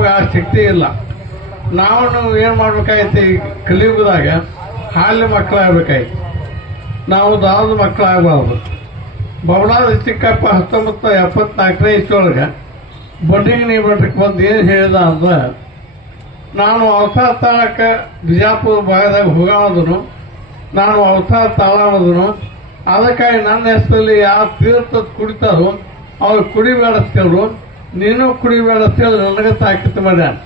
ನಮಗೆ ಆ ಶಕ್ತಿ ಇಲ್ಲ. ನಾವು ಏನು ಮಾಡ್ಬೇಕಾಗೈತಿ, ಕಲಿಯುಗದಾಗ ಹಾಲಿನ ಮಕ್ಕಳಾಗಬೇಕಾಯ್ತು, ನಾವು ದಾವದ ಮಕ್ಕಳಾಗಬಾರ್ದು. ಬಬಲಾದ ಚಿಕ್ಕಪ್ಪ 1974ನೇ ಇಸ್ವಿಯೊಳಗೆ ಬಂಡಿಗೆ ನೀಡಕ್ಕೆ ಬಂದು ಏನು ಹೇಳಿದ ಅಂದ್ರೆ, ನಾನು ಅವತಾರ ತಾಳಕ್ಕೆ ಬಿಜಾಪುರ ಭಾಗದಾಗ ಹೋಗೋದನು, ನಾನು ಅವತಾರ ತಾಳೋದನು, ಅದಕ್ಕಾಗಿ ನನ್ನ ಹೆಸರಲ್ಲಿ ಯಾವ ತೀರ್ಥ ಕುಡಿತಾರೋ ಅವ್ರು ಕುಡಿಬೇಡತ್ತೇಳು, ನೀನು ಕುಡಿಬೇಡತ್ತೇಳಿ ನನಗೆ ತಾಕೀತು ಮಾಡ್ಯಾನ.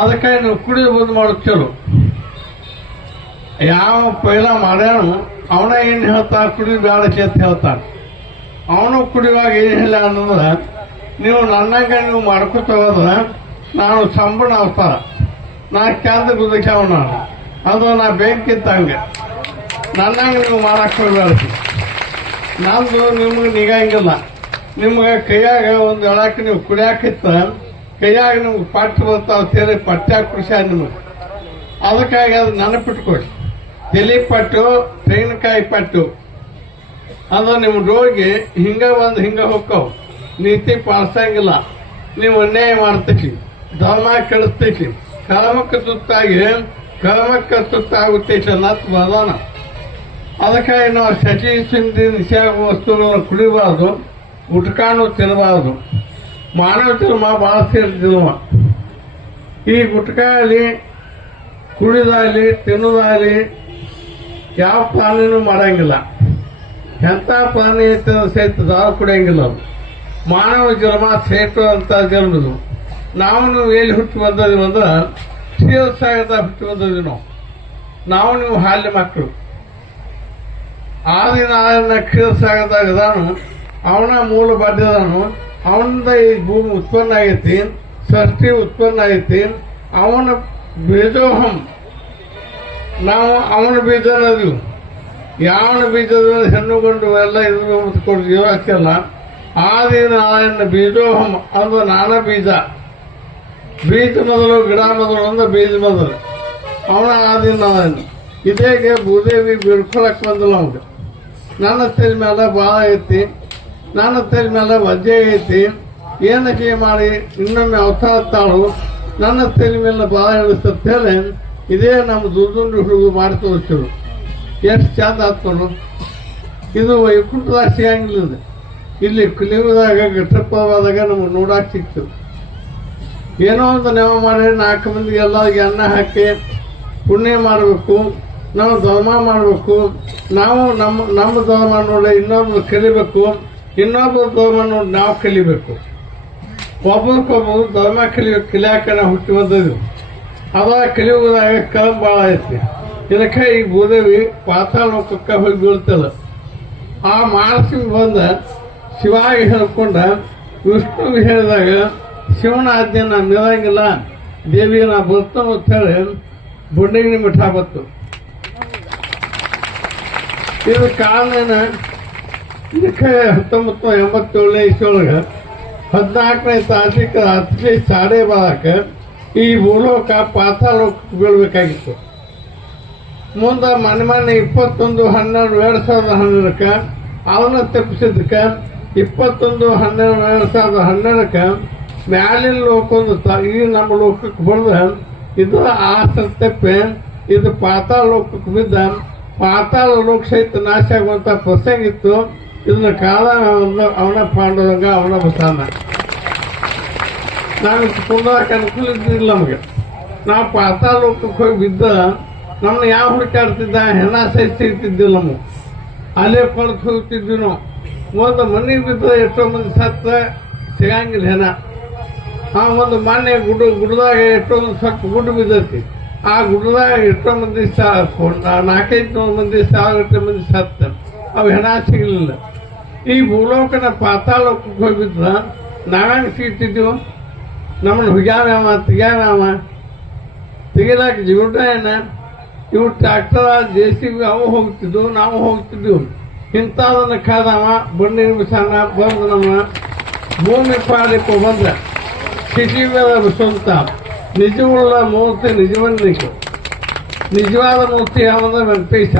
ಅದಕ್ಕಾಗಿ ನೀವು ಕುಡಿದು ಬಂದು ಮಾಡೋದು ಚಲೋ. ಯಾವ ಪೈಲ ಮಾಡ್ಯಾನು ಅವನ ಏನು ಹೇಳ್ತಾ ಕುಡಿಬೇಡ ಅಂತ ಹೇಳ್ತಾನೆ. ಅವನು ಕುಡಿಯುವಾಗ ಏನು ಹೇಳಿಲ್ಲ ಅನ್ನೋದ್ರೆ, ನೀವು ನನ್ನಂಗೆ ನೀವು ಮಾಡ್ಕೊತ ಹೋದ್ರೆ ನಾನು ಸಂಬಳ ಅವತಾರ, ನಾ ಕ್ಯಾಂದ ಗುದಕ್ಯಾವ, ನಾನು ಅದು ನಾ ಬೆಂಕಿಂತ ಹಂಗೆ ನನ್ನಂಗೆ ನೀವು ಮಾಡಕ್ಕೆ ಹೋಗ್ಬೇಡ್ತಿ. ನಂದು ನಿಮ್ಗೆ ನಿಗಂಗಿಲ್ಲ. ನಿಮ್ಗೆ ಕೈಯಾಗ ಒಂದು ಎಳಕ್ಕೆ ನೀವು ಕುಡಿಯಾಕಿತ್ತ ಕೈಯಾಗ ನಿಮ್ಗೆ ಪಟ್ಟು ಬರ್ತಾವ ಸೇರಿ ಪಟ್ಟ್ಯಾಗ ಖುಷಿ ನಿಮಗೆ. ಅದಕ್ಕಾಗಿ ಅದು ನೆನಪಿಟ್ಕೊಡಿ. ತಲೆ ಪಟ್ಟು ತೆಂಗಿನಕಾಯಿ ಪಟ್ಟು ಅದು ನಿಮ್ಮ ರೋಗಿ ಹಿಂಗೆ ಬಂದು ಹಿಂಗೆ ಹೋಗ್ತಾವ, ನೀತಿ ಪಾಲಿಸಂಗಿಲ್ಲ. ನೀವು ಅನ್ಯಾಯ ಮಾಡ್ತೀವಿ, ಧರ್ಮ ಕೆಡಿಸ್ತೈತಿ, ಕರ್ಮಕ್ಕೆ ತುತ್ತಾಗುತ್ತೈತಿ ಅನ್ನೋದು ಬದಾನ. ಅದಕ್ಕಾಗಿ ನಾವು ಶಚಿ ಸಿಂಧಿ ನಿಷೇಧ ವಸ್ತುಗಳನ್ನು ಕುಡಿಬಾರ್ದು, ಗುಟ್ಕಾನು ತಿನ್ನಬಾರ್ದು. ಮಾನವ ಜನ್ಮ ಭಾಳ ಸೇರಿದಿಲ್ವ. ಈ ಗುಟ್ಕಾಲಿ ಕುಡಿದಾಗಲಿ ತಿನ್ನೋದಾಗಲಿ ಯಾವ ಪ್ರಾಣಿನೂ ಮಾಡಂಗಿಲ್ಲ. ಎಂಥ ಪ್ರಾಣಿ ಐತೆ ಸಹಿತ ದಾರು ಕುಡಿಯಂಗಿಲ್ಲ. ಅದು ಮಾನವ ಜನ್ಮ ಸೇಟು ಅಂತ ಜನ್ಮದು. ನಾವು ಎಲ್ಲಿ ಹುಟ್ಟಿ ಬಂದೀವಿ ಅಂದ್ರೆ ಕ್ಷೀರಸಾಗರದಾಗ ಹುಟ್ಟಿ ಬಂದೀವಿ. ನಾವು ನೀವು ಹಾಲಿನ ಮಕ್ಕಳು. ಆದಿನ ಕ್ಷೀರಸಾಗರದಾಗ ಅದಾನು, ಅವನ ಮೂಲ ಬಾಧ್ಯದಾನು, ಅವನಿಂದ ಈ ಭೂಮಿ ಉತ್ಪನ್ನ ಆಗೈತಿ, ಸೃಷ್ಟಿ ಉತ್ಪನ್ನ ಆಗೈತಿ. ಅವನ ಬೀಜೋಹಂ, ನಾವು ಅವನ ಬೀಜ ಅನ್ನೋದು. ಯಾವನ ಬೀಜದ ಹೆಣ್ಣುಗೊಂಡು ಎಲ್ಲ ಇದು ಕೊಟ್ಟು ಜೀವಾಚಲ್ಲ. ಆದಿನ ಬೀಜೋಹಂ ಅದು ನಾನಾ ಬೀಜ. ಬೀಜ ಮೊದಲು, ಗಿಡ ಮೊದಲು ಅಂದ್ರೆ ಬೀಜ ಮೊದಲು. ಅವನ ಆದಿನ ಇದೇಗೆ ಭೂದೇವಿ ಬಿಡ್ಕೊಳಕ್ ಬಂದಿಲ್ಲ ಅವ್ಗೆ. ನನ್ನ ತಲೆ ಮೇಲೆ ಭಾಳ ಐತಿ, ನನ್ನ ತಲೆ ಮೇಲೆ ವಜ್ಜೆ ಐತಿ, ಏನಕ್ಕೆ ಮಾಡಿ ಇನ್ನೊಮ್ಮೆ ಅವತಾರ ತಾಳು ನನ್ನ ತಲೆ ಮೇಲೆ ಭಾಳ ಹಿಡಿಸ್ತೇಳಿ ಇದೇ ನಮ್ಮ ದುಡ್ಡು ಹುಡುಗ ಮಾಡಿ ತೋರಿಸಿರು. ಎಷ್ಟು ಚಂದ ಆಗ್ತರು. ಇದು ವೈಕುಂಠದಾಗ ಸಿಗಂಗಿಲ್ಲ. ಇಲ್ಲಿ ಕಲಿಯುಗದಾಗ ಘಟಪ್ರವಾದಾಗ ನಮಗೆ ನೋಡಕ್ಕೆ ಸಿಕ್ತು. ಏನೋ ಒಂದು ನೆವ ಮಾಡಿ 4 ಮಂದಿಗೆ ಎಲ್ಲರಿಗೆ ಅನ್ನ ಹಾಕಿ ಪುಣ್ಯ ಮಾಡಬೇಕು, ನಾವು ಧರ್ಮ ಮಾಡಬೇಕು. ನಾವು ನಮ್ಮ ಧರ್ಮ ನೋಡಿ ಇನ್ನೊಬ್ರು ಕಲಿಬೇಕು, ಇನ್ನೊಬ್ರು ಧರ್ಮ ನೋಡಿ ನಾವು ಕಲಿಬೇಕು. ಒಬ್ಬರಿಗೊಬ್ಬರು ಧರ್ಮ ಕಲಿಯಾಕ ನಾವು ಹುಟ್ಟಿ ಬಂದಿದ್ವಿ. ಅದಾಗ ಕಲಿಯುಗದಾಗ ಕರ್ಮ ಭಾಳ ಐತಿ. ಇದಕ್ಕೆ ಈ ಭೂದೇವಿ ಪಾತಾಳ ಲೋಕಕ್ಕೆ ಹೋಗಿ ಬೀಳ್ತದ. ಆ ಮಾನಸಿಗೆ ಬಂದ ಶಿವಾಗಿ ಹೇಳ್ಕೊಂಡ ವಿಷ್ಣುವಿಗೆ ಹೇಳಿದಾಗ ಶಿವನ ಆಜ್ಞೆ ನಾ ಮೀರಂಗಿಲ್ಲ, ದೇವಿಗೆ ನಾ ಬರ್ತಾನೆ ಅಂತ ಹೇಳಿ ಬುಂಡಿಗೆ ಮಿಠ ಬತ್ತು. ಇದು ಕಾರಣ ಇದಕ್ಕೆ 1987ನೇ ಇಸ್ವಿಯೊಳಗೆ 14ನೇ ತಾರೀಕು ರಾತ್ರಿ 12:30 ಈ ಭೂಲೋಕ ಪಾತಾಳೋಕಕ್ಕೆ ಬೀಳ್ಬೇಕಾಗಿತ್ತು. ಮುಂದೆ ಮೊನ್ನೆ 21/12/2012 ಅವನ್ನ ತಪ್ಪಿಸಿದ್ದಕ್ಕೆ 21/12/2012 ಮ್ಯಾಲಿನ ಲೋಕೊಂದು ಈ ನಮ್ಮ ಲೋಕಕ್ಕೆ ಬಡ್ದ ಇದು ಆ ತಪ್ಪೆ ಇದು ಪಾತಾಳ ಲೋಕಕ್ಕೆ ಬಿದ್ದ. ಪಾತಾಳ ಲೋಕ ಸಹಿತ ನಾಶ ಆಗುವಂತ ಪ್ರಸಂಗ ಇತ್ತು. ಇದನ್ನ ಕಾಲ ಅವನ ಪಾಂಡುರಂಗ ಅವನ ಬಸಾನ ನಾನು ಕುಂದಕ್ಕೆ ಅನುಕೂಲ ಇದ್ದಿಲ್ಲ. ನಮಗೆ ನಾವು ಪಾತಾಳ ಲೋಕಕ್ಕೆ ಹೋಗಿ ಬಿದ್ದ ನಮ್ಮನ್ನ ಯಾವ ಹುಡುಕಾಡ್ತಿದ್ದ ಹೆಣ ಸಹಿತ ಸಿಗ್ತಿದ್ದಿಲ್ಲ. ನಮಗೆ ಅಲ್ಲೇ ಕೊಳತು ಹೋಗ್ತಿದ್ವಿ. ನಾವು ಒಂದು ಮನೆಗೆ ಬಿದ್ದ ಎಷ್ಟೋ ಮಂದಿ ಸತ್ತ ಸಿಗಂಗಿಲ್ಲ ಹೆಣ. ಆ ಒಂದು ಮನೆ ಗುಡ್ಡದಾಗ ಎಷ್ಟೋ ಮಂದಿ ಸ್ವಲ್ಪ ಗುಡ್ಡು ಬಿದ್ದೈತಿ. ಆ ಗುಡ್ಡದಾಗ ಎಷ್ಟೋ ಮಂದಿ 4-5 ಮಂದಿ 1,000 ಮಂದಿ ಸತ್ತ ಅವು ಹೆಣ ಸಿಗಲಿಲ್ಲ. ಈ ಭೂಲೋಕನ ಪಾತಾಳ ಲೋಕಕ್ಕೆ ಹೋಗಿದ್ರ ನಾವೇನು ಸಿಗ್ತಿದ್ದೀವಿ. ನಮ್ಮನ್ನು ಹುಗ್ಯಾವ ತೆಗ್ಯಾವ ತೆಗಿಲಾಕ ಜೀವನ ಏನ ಇವು ಟ್ರ್ಯಾಕ್ಟರ್ JCB ಅವು ಹೋಗ್ತಿದ್ವು, ನಾವು ಹೋಗ್ತಿದ್ವು. ಇಂಥದನ್ನು ಕಾದವ ಬಂಡಿ ಬಿಸಾನ ಬಂದು ನಮ್ಮ ಭೂಮಿ ಪಾಲಿಕ್ಕೆ ಬಂದ ಸಿಟಿ ಮೇಲೆ ಸ್ವಂತ ನಿಜವುಳ್ಳ ಮೂರ್ತಿ ನಿಜವನ್ನಿಕೆ. ನಿಜವಾದ ಮೂರ್ತಿ ಯಾವಂದ್ರೆ ವೆಂಕಟೇಶ.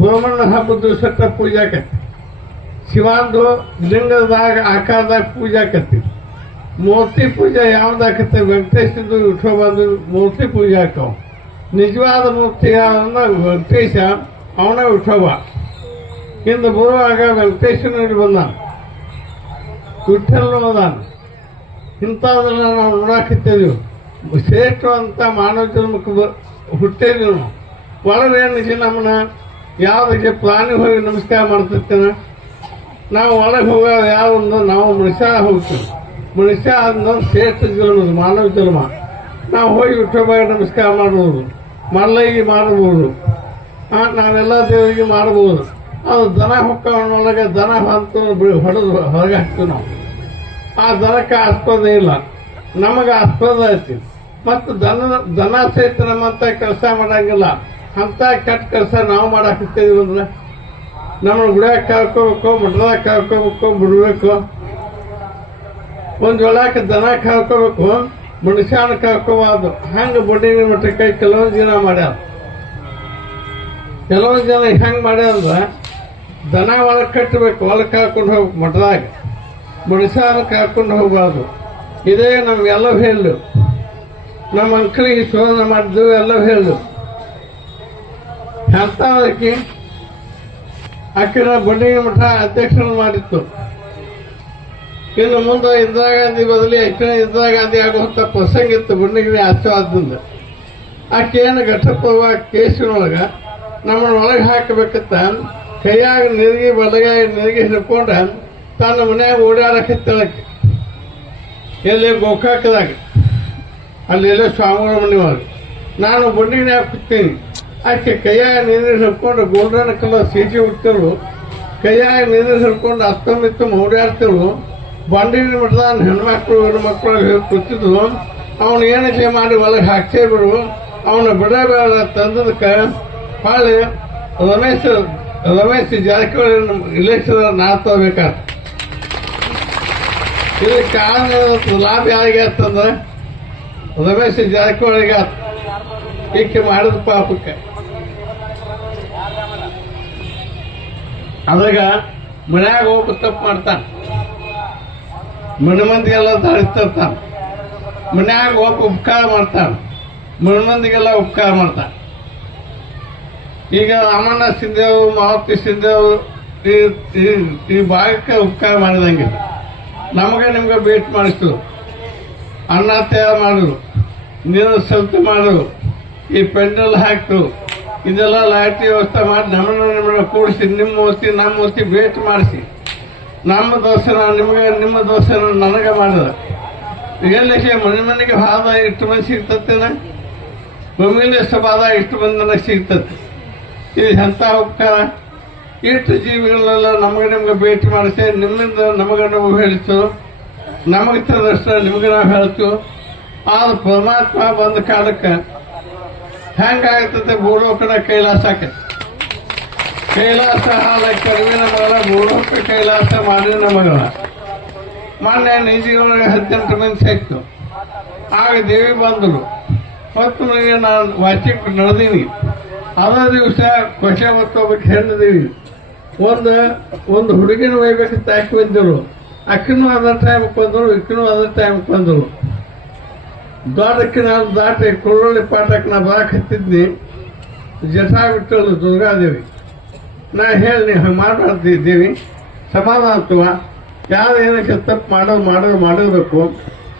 ಭ್ರಮಣ ಹಬ್ಬದ ದಿವಸಕ್ಕೆ ಪೂಜಾಕೆ ಶಿವಂದು ಲಿಂಗದಾಗ ಆಕಾರದಾಗ ಪೂಜೆ ಆಕತಿ. ಮೂರ್ತಿ ಪೂಜೆ ಯಾವ್ದಾಕತ್ತೆ? ವೆಂಕಟೇಶದ್ದು ವಿಠೋಬಂದು ಮೂರ್ತಿ ಪೂಜೆ ಆಕವು. ನಿಜವಾದ ಮೂರ್ತಿ ಯಾವಂದ ವೆಂಕಟೇಶ, ಅವನ ವಿಠೋಬ. ಇಂದು ಬರುವಾಗ ವೆಂಕಟೇಶನ ಬಂದಾನ, ವಿಠಲ್ ಅದಾನ. ಇಂಥದನ್ನ ನಾವು ನೋಡಾಕತ್ತೇವೆ. ಶ್ರೇಷ್ಠವಂತ ಮಾನವ ಜನ್ಮಕ್ಕೆ ಹುಟ್ಟೇವಿ ನಾವು. ಒಳಗೇನಿಗೆ ನಮ್ಮನ್ನ ಯಾವುದಕ್ಕೆ ಪ್ರಾಣಿ ಹೋಗಿ ನಮಸ್ಕಾರ ಮಾಡ್ತಿರ್ತೇನೆ. ನಾವು ಒಳಗೆ ಹೋಗೋ ಯಾವೊಂದು ನಾವು ಮನುಷ್ಯ ಹೋಗ್ತೀವಿ. ಮನುಷ್ಯ ಅಂದ ಶ್ರೇಷ್ಠ ಜನ್ಮ, ಮಾನವ ಜನ್ಮ. ನಾವು ಹೋಗಿ ವಿಠೋಬಾಗಿ ನಮಸ್ಕಾರ ಮಾಡ್ಬೋದು, ಮಲ್ಲಯ್ಯಗೆ ಮಾಡ್ಬೋದು, ನಾವೆಲ್ಲ ದೇವರಿಗೆ ಮಾಡ್ಬೋದು. ಅದು ದನ ಹೊಕ್ಕವನೊಳಗೆ ದನ ಹೊತ್ತು ಹೊಡೆದು ಹೊರಗೆ ಹಾಕ್ತೀವಿ ನಾವು. ಆ ದನಕ್ಕೆ ಆಸ್ಪದ ಇಲ್ಲ, ನಮಗೆ ಆಸ್ಪದ ಐತಿ. ಮತ್ತು ದನ ಸಹಿತ ನಮ್ಮಂತ ಕೆಲಸ ಮಾಡಂಗಿಲ್ಲ. ಅಂತ ಕೆಟ್ಟ ಕೆಲಸ ನಾವು ಮಾಡಾಕಿರ್ತೀವಿ ಅಂದ್ರೆ ನಮ್ಮನ್ನ ಗುಡಿಯಾಗ ಕಳ್ಕೋಬೇಕು, ಮಠದಾಗ ಕಳ್ಕೋಬೇಕು, ಬಿಡ್ಬೇಕು. ಒಂದು ಒಳಕ್ಕೆ ದನ ಕಳ್ಕೋಬೇಕು, ಮನುಷ್ಯನ ಕಳ್ಕೋಬಾರ್ದು. ಹಂಗೆ ಬಡ್ಡಿನ ಮಠಕ್ಕೆ ಕೆಲವೊಂದು ಜನ ಮಾಡ್ಯಾರ. ಕೆಲವೊಂದು ಜನ ಹೆಂಗೆ ಮಾಡ್ಯಾರ, ದನ ಒಳಗೆ ಕಟ್ಟಬೇಕು, ಒಳಗೆ ಕಳ್ಕೊಂಡು ಹೋಗ್ಬೇಕು ಮಠದಾಗ, ಮನುಷ್ಯನ ಕಳ್ಕೊಂಡು ಹೋಗ್ಬಾರ್ದು. ಇದೇ ನಮ್ಗೆಲ್ಲ ಹೇಳು. ನಮ್ಮ ಅಂಕಲಿಗೆ ಶೋಧನೆ ಮಾಡಿದ್ವಿ, ಎಲ್ಲ ಹೇಳು. ಎಂಥದಕ್ಕೆ ಆಕಿನ ಬಡ್ಡಿಗೆ ಮಠ ಅಧ್ಯಕ್ಷನ ಮಾಡಿತ್ತು. ಇನ್ನು ಮುಂದೆ ಇಂದಿರಾ ಗಾಂಧಿ ಬದಲಿ ಆಕಿನ ಇಂದಿರಾ ಗಾಂಧಿ ಆಗುವಂಥ ಪ್ರಸಂಗ ಇತ್ತು ಬಣ್ಣಿಗೆ ಆಶೀರ್ವಾದದಿಂದ. ಆಕೆಯನ್ನು ಘಟಪ್ರಭ ಕೇಸಿನೊಳಗೆ ನಮ್ಮನ್ನ ಒಳಗೆ ಹಾಕಬೇಕತ್ತ ಕೈಯಾಗ ನಿರಗಿ ಬಲಗಾಯ ನಿರಗಿ ಹಿಡ್ಕೊಂಡ ತನ್ನ ಮನ್ಯಾಗ ಓಡಾಡಕತ್ತಳಕ್ಕೆ. ಎಲ್ಲಿ ಗೋಕಾಕದಾಗ ಅಲ್ಲೆಲ್ಲ ಸ್ವಾಮಿಗಳ ಮನೆಯೊಳಗೆ ನಾನು ಬಣ್ಣಿಗೆ ಕೂತೀನಿ. ಆಕೆ ಕೈಯಾಗ ನೀರು ಹಿಡ್ಕೊಂಡು ಗೋಲ್ಡನ್ ಕಲರ್ ಸೀಟಿ ಉಡ್ತಳು, ಕೈಯಾಗ ನೀರು ಹಿಡ್ಕೊಂಡು ಅಸ್ತಮಿತ್ತು ಓಡಾಡ್ತಳು. ಬಂಡಿನ ಮಠದ ಹೆಣ್ಮಕ್ಳು ಹೆಣ್ಮಕ್ಳು ಕೂತಿದ್ರು. ಅವನು ಏನಕ್ಕೆ ಮಾಡಿ ಒಳಗೆ ಹಾಕ್ಸೇ ಬಿಡು, ಅವನ ಬಿಡಬೇಡ ತಂದದಕ್ಕೆ ಹೊಳ್ಳಿ ರಮೇಶ್ ಜಾರಕಿಹೊಳಿ ಇಲೆಕ್ಷನ್ ನಾ ತಗೋಬೇಕಾದ. ಇದಕ್ಕೆ ಲಾಭ ಯಾರಿಗೆ ಆತಂದ್ರೆ ರಮೇಶ್ ಜಾರಕಿಹೊಳಿಗೆ ಆತ. ಈಕೆ ಮಾಡಿದ ಪಾಪಕ್ಕೆ ಅದಾಗ ಮನ್ಯಾಗ ಒಬ್ಬ ತಪ್ಪು ಮಾಡ್ತಾನೆ, ಮನೆ ಮಂದಿಗೆಲ್ಲ ದಾಳಿಸ್ತಿರ್ತಾನೆ. ಮನ್ಯಾಗ ಒಬ್ಬ ಉಪಕಾರ ಮಾಡ್ತಾನೆ, ಮನೆ ಮಂದಿಗೆಲ್ಲ ಉಪಕಾರ ಮಾಡ್ತಾನೆ. ಈಗ ಅಮನ ಸಿಂಧೇವು ಮಾವತಿ ಸಿಂಧೇವು ಈ ಭಾಗಕ್ಕೆ ಉಪಕಾರ ಮಾಡಿದಂಗೆ ನಮಗೆ ನಿಮ್ಗೆ ಭೇಟಿ ಮಾಡಿಸಿದ್ರು, ಅನ್ನ ತಯಾರು ಮಾಡಿದ್ರು, ನೀರು ಸಲ್ತಿ ಮಾಡಿದ್ರು, ಈ ಪೆಂಡಲ್ ಹಾಕ್ತು, ಇದೆಲ್ಲ ಲೈಟಿ ವ್ಯವಸ್ಥೆ ಮಾಡಿ ನಮ್ಮನ್ನ ಕೂಡಿಸಿ ನಿಮ್ಮ ಮೂರ್ತಿ ನಮ್ಮ ಮೂರ್ತಿ ಭೇಟಿ ಮಾಡಿಸಿ ನಮ್ಮ ದರ್ಶನ ನಿಮಗೆ ನಿಮ್ಮ ದರ್ಶನ ನನಗೆ ಮಾಡಿದ. ಎಲ್ಲಿಗೆ ಮನೆಗೆ ಹಾದ ಇಷ್ಟು ಮಂದಿ ಸಿಗ್ತತ್ತೇನ, ಒಮ್ಮೆಲೆ ಸಭಾದ ಇಷ್ಟು ಮಂದಿ ನನಗೆ ಸಿಗ್ತತ್ತೆ. ಇದು ಎಂಥ ಉಪಕಾರ. ಇಷ್ಟು ಜೀವಿಗಳೆಲ್ಲ ನಮಗೆ ನಿಮ್ಗೆ ಭೇಟಿ ಮಾಡಿಸಿ ನಿಮ್ಮಿಂದ ನಮಗೆ ನಾವು ಹೇಳ್ತು, ನಮಗೆ ತಿಳಿದಷ್ಟು ನಿಮಗೆ ನಾವು ಹೇಳ್ತು. ಆದ್ರೆ ಪರಮಾತ್ಮ ಬಂದ ಕಾಲಕ್ಕೆ ಹೆಂಗಾಗ್ತದೆ, ಭೂಲೋಕನ ಕೈಲಾಸ ಆಕೈತಿ. ಕೈಲಾಸ ಹಾಲ ಕರುವಿನ ಮಗಳ ಭೂಲೋಕ ಕೈಲಾಸ ಮಾಡಿನ ಮಗಳ. ಮೊನ್ನೆ ನಿಜಿಯೊಳಗೆ 18 ಮಂದಿ ಸಿಕ್ತು. ಆಗ ದೇವಿ ಬಂದರು. ಮತ್ತು ನನಗೆ ನಾನು ವಾಚಿಕ್ ನಡೆದೀನಿ. ಅದೇ ದಿವಸ ಕೊಶೆ ಮತ್ತು ಒಬ್ಬಕ್ಕೆ ಹೇಳಿದೀವಿ. ಒಂದು ಹುಡುಗಿನ ಒಯ್ಬೇಕಂತ ಹಾಕಿ ಬಂದರು. ಅಕ್ಕಿನೂ ಅದೇ ಟೈಮ್ಗೆ ಬಂದರು, ಇಕ್ಕಿನೂ ಅದೇ ಟೈಮ್ಗೆ ಬಂದರು. ದೊಡ್ಡಕ್ಕೆ ನಾನು ದಾಟಿ ಕೊಳ್ಳೊಳ್ಳಿ ಪಾಠಕ್ಕೆ ನಾ ಬರಕ್ಕೆ ಹತ್ತಿದ್ನಿ. ಜಟಾ ಬಿಟ್ಟಳು ದುರ್ಗಾದೇವಿ. ನಾ ಹೇಳಿ ನೀವು ಹಂಗೆ ಮಾಡಬಾರ್ದಿದ್ದೀವಿ, ಸಮಾಧಾನ ಆಗ್ತವ. ಯಾರು ಏನಕ್ಕೆ ತಪ್ಪು ಮಾಡಿರ್ಬೇಕು.